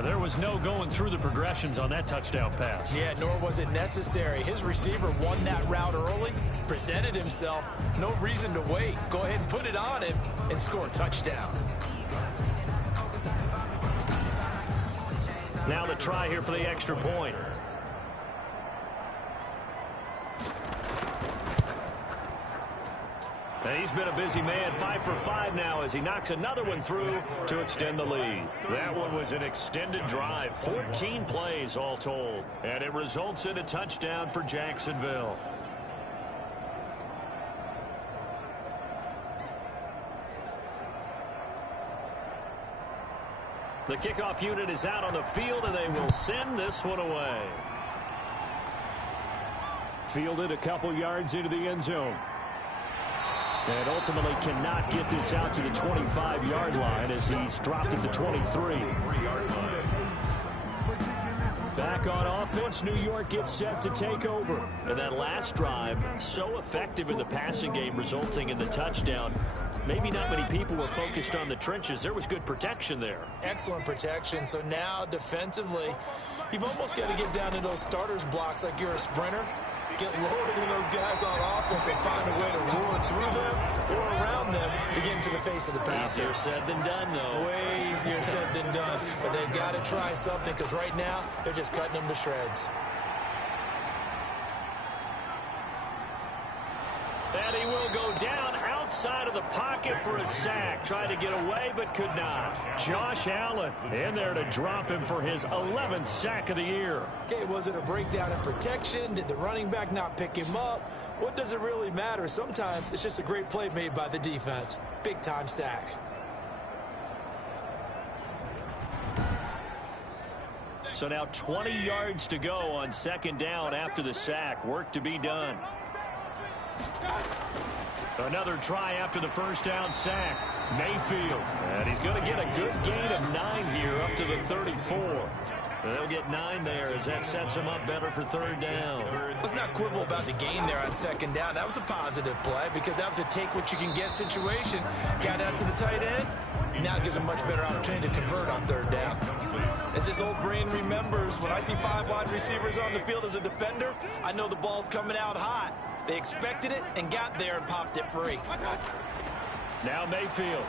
There was no going through the progressions on that touchdown pass. Yeah, nor was it necessary. His receiver won that route early, presented himself. No reason to wait. Go ahead and put it on him and score a touchdown. Now the try here for the extra point. And he's been a busy man, 5 for 5 now as he knocks another one through to extend the lead. That one was an extended drive, 14 plays all told, and it results in a touchdown for Jacksonville. The kickoff unit is out on the field, and they will send this one away. Fielded a couple yards into the end zone. And ultimately cannot get this out to the 25-yard line as he's dropped at the 23. Back on offense, New York gets set to take over. And that last drive, so effective in the passing game, resulting in the touchdown. Maybe not many people were focused on the trenches. There was good protection there. Excellent protection. So now defensively, you've almost got to get down to those starters blocks like you're a sprinter. Get lower than those guys on offense and find a way to roar through them or around them to get into the face of the passer. Easier said than done, though. Way easier said than done. But they've got to try something because right now they're just cutting them to shreds. And he will go down outside of the the pocket for a sack. Tried to get away, but could not. Josh Allen in there to drop him for his 11th sack of the year. Okay, was it a breakdown in protection? Did the running back not pick him up? What does it really matter? Sometimes it's just a great play made by the defense. Big-time sack. So now 20 yards to go on second down after the sack. Work to be done. Another try after the first down sack. Mayfield. And he's going to get a good gain of 9 here up to the 34. They'll get 9 there as that sets him up better for third down. Let's not quibble about the gain there on second down. That was a positive play because that was a take-what-you-can-get situation. Got out to the tight end. Now it gives him a much better opportunity to convert on third down. As this old brain remembers, when I see 5 wide receivers on the field as a defender, I know the ball's coming out hot. They expected it and got there and popped it free. Now Mayfield.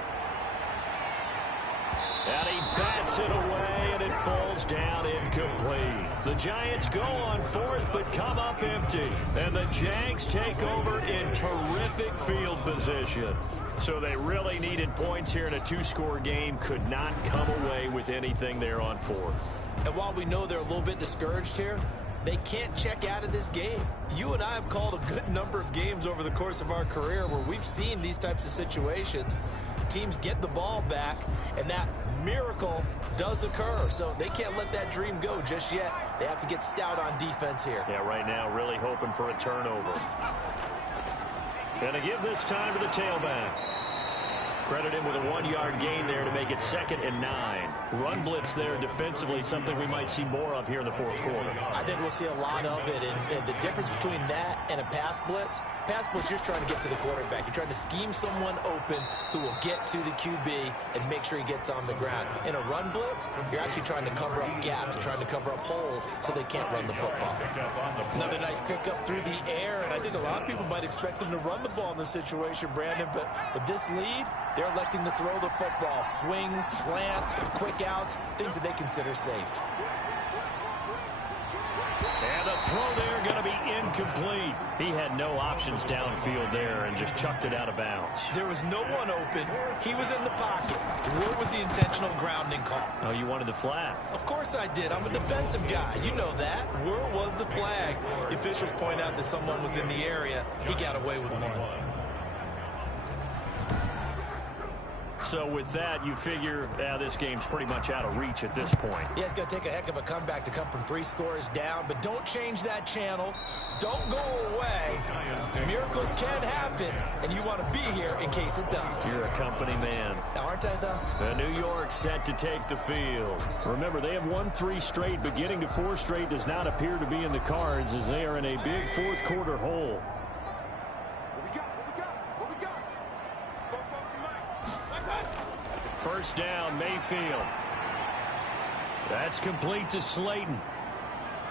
And he bats it away, and it falls down incomplete. The Giants go on fourth, but come up empty. And the Jags take over in terrific field position. So they really needed points here in a 2-score game. Could not come away with anything there on fourth. And while we know they're a little bit discouraged here, they can't check out of this game. You and I have called a good number of games over the course of our career where we've seen these types of situations. Teams get the ball back, and that miracle does occur. So they can't let that dream go just yet. They have to get stout on defense here. Yeah, right now really hoping for a turnover. Gonna give this time to the tailback. Credit him with a 1-yard gain there to make it 2nd and 9. Run blitz there defensively, something we might see more of here in the fourth quarter. I think we'll see a lot of it, and the difference between that and a pass blitz, you're just trying to get to the quarterback. You're trying to scheme someone open who will get to the QB and make sure he gets on the ground. In a run blitz, you're actually trying to cover up gaps, trying to cover up holes so they can't run the football. Another nice pickup through the air, and I think a lot of people might expect them to run the ball in this situation, Brandon, but with this lead, they're electing to throw the football. Swings, slants, quick outs, things that they consider safe. And the throw there going to be incomplete. He had no options downfield there and just chucked it out of bounds. There was no one open. He was in the pocket. Where was the intentional grounding call? Oh, you wanted the flag? Of course I did. I'm a defensive guy. You know that. Where was the flag? The officials point out that someone was in the area. He got away with one. So with that, you figure this game's pretty much out of reach at this point. Yeah, it's going to take a heck of a comeback to come from 3 scores down, but don't change that channel. Don't go away. Miracles can happen, and you want to be here in case it does. You're a company man. Aren't I, though? New York set to take the field. Remember, they have won 3 straight, but getting to 4 straight does not appear to be in the cards as they are in a big fourth quarter hole. First down, Mayfield. That's complete to Slayton.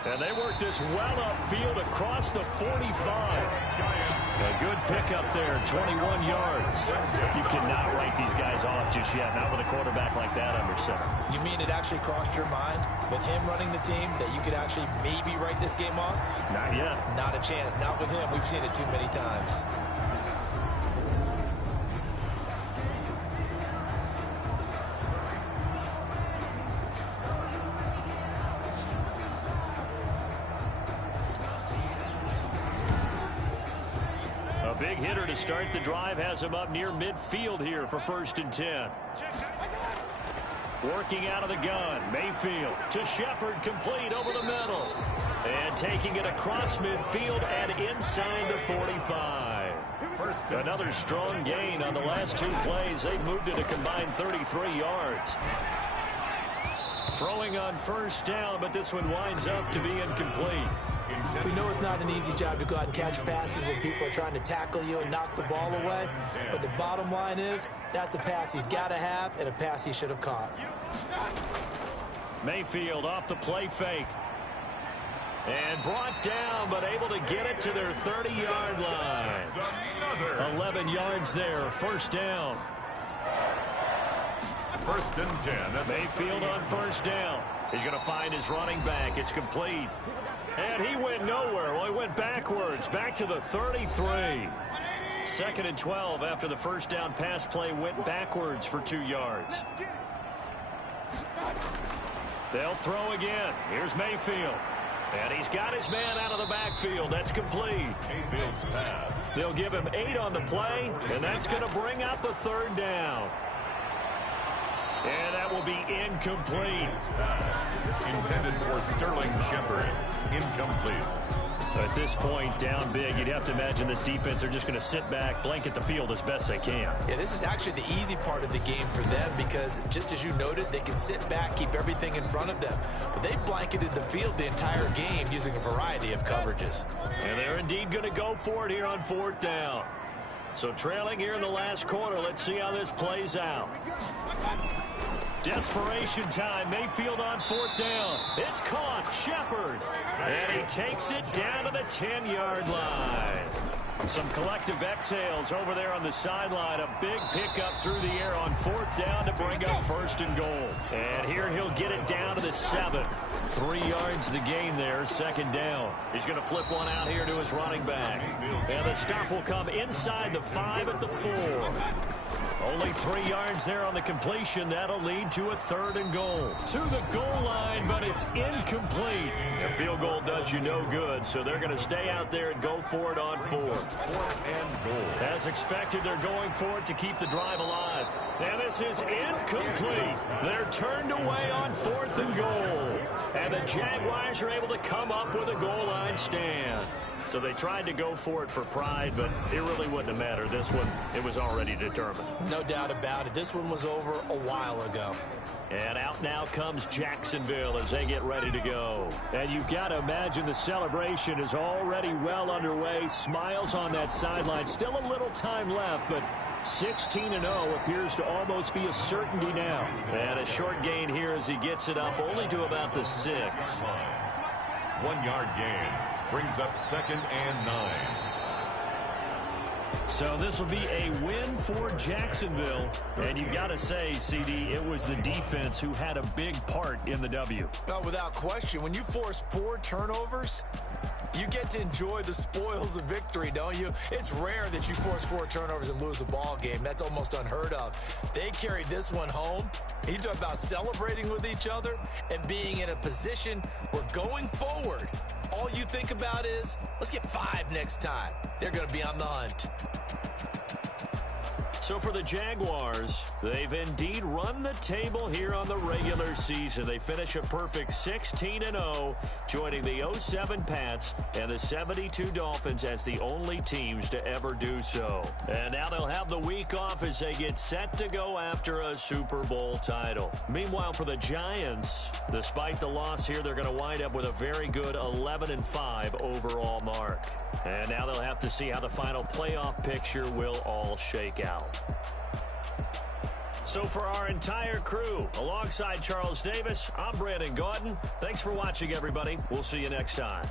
And they work this well upfield across the 45. A good pickup there, 21 yards. You cannot write these guys off just yet, not with a quarterback like that under center. You mean it actually crossed your mind with him running the team that you could actually maybe write this game off? Not yet. Not a chance. Not with him. We've seen it too many times. Big hitter to start the drive has him up near midfield here for 1st and 10. Working out of the gun, Mayfield to Shepard, complete over the middle. And taking it across midfield and inside the 45. Another strong gain on the last 2 plays. They've moved it a combined 33 yards. Throwing on first down, but this one winds up to be incomplete. We know it's not an easy job to go out and catch passes when people are trying to tackle you and knock the ball away. But the bottom line is, that's a pass he's got to have and a pass he should have caught. Mayfield off the play fake. And brought down, but able to get it to their 30-yard line. 11 yards there, first down. 1st and 10. Mayfield on first down. He's going to find his running back. It's complete. And he went nowhere. Well, he went backwards, back to the 33. 2nd and 12 after the first down pass play went backwards for 2 yards. They'll throw again. Here's Mayfield. And he's got his man out of the backfield. That's complete. Mayfield's pass. They'll give him 8 on the play, and that's going to bring up a 3rd down. And that will be incomplete. Intended for Sterling Shepard. Incomplete. At this point, down big, you'd have to imagine this defense are just going to sit back, blanket the field as best they can. Yeah, this is actually the easy part of the game for them because, just as you noted, they can sit back, keep everything in front of them. But they've blanketed the field the entire game using a variety of coverages. And they're indeed going to go for it here on 4th down. So trailing here in the last quarter, let's see how this plays out. Desperation time. Mayfield on 4th down. It's caught. Shepard. And he takes it down to the 10-yard line. Some collective exhales over there on the sideline. A big pickup through the air on 4th down to bring up 1st and goal. And here he'll get it down to the 7. 3 yards the gain there, 2nd down. He's going to flip one out here to his running back. And the stop will come inside the 5 at the 4. Only 3 yards there on the completion. That'll lead to a 3rd and goal. To the goal line, but it's incomplete. A field goal does you no good, so they're going to stay out there and go for it on 4th. 4th and goal. As expected, they're going for it to keep the drive alive. And this is incomplete. They're turned away on 4th and goal. And the Jaguars are able to come up with a goal line stand. So they tried to go for it for pride, but it really wouldn't have mattered. This one, it was already determined. No doubt about it. This one was over a while ago. And out now comes Jacksonville as they get ready to go. And you've got to imagine the celebration is already well underway. Smiles on that sideline. Still a little time left, but 16-0 appears to almost be a certainty now. And a short gain here as he gets it up only to about the 6. 1 yard gain. Brings up 2nd and 9. So this will be a win for Jacksonville. And you've got to say, CD, it was the defense who had a big part in the W. No, without question. When you force 4 turnovers, you get to enjoy the spoils of victory, don't you? It's rare that you force 4 turnovers and lose a ball game. That's almost unheard of. They carried this one home. You talk about celebrating with each other and being in a position where going forward, all you think about is, let's get 5 next time. They're going to be on the hunt. So for the Jaguars, they've indeed run the table here on the regular season. They finish a perfect 16-0, joining the 07 Pats and the 72 Dolphins as the only teams to ever do so. And now they'll have the week off as they get set to go after a Super Bowl title. Meanwhile, for the Giants, despite the loss here, they're going to wind up with a very good 11-5 overall mark. And now they'll have to see how the final playoff picture will all shake out. So for our entire crew, alongside Charles Davis, I'm Brandon Gaudin. Thanks for watching, everybody. We'll see you next time.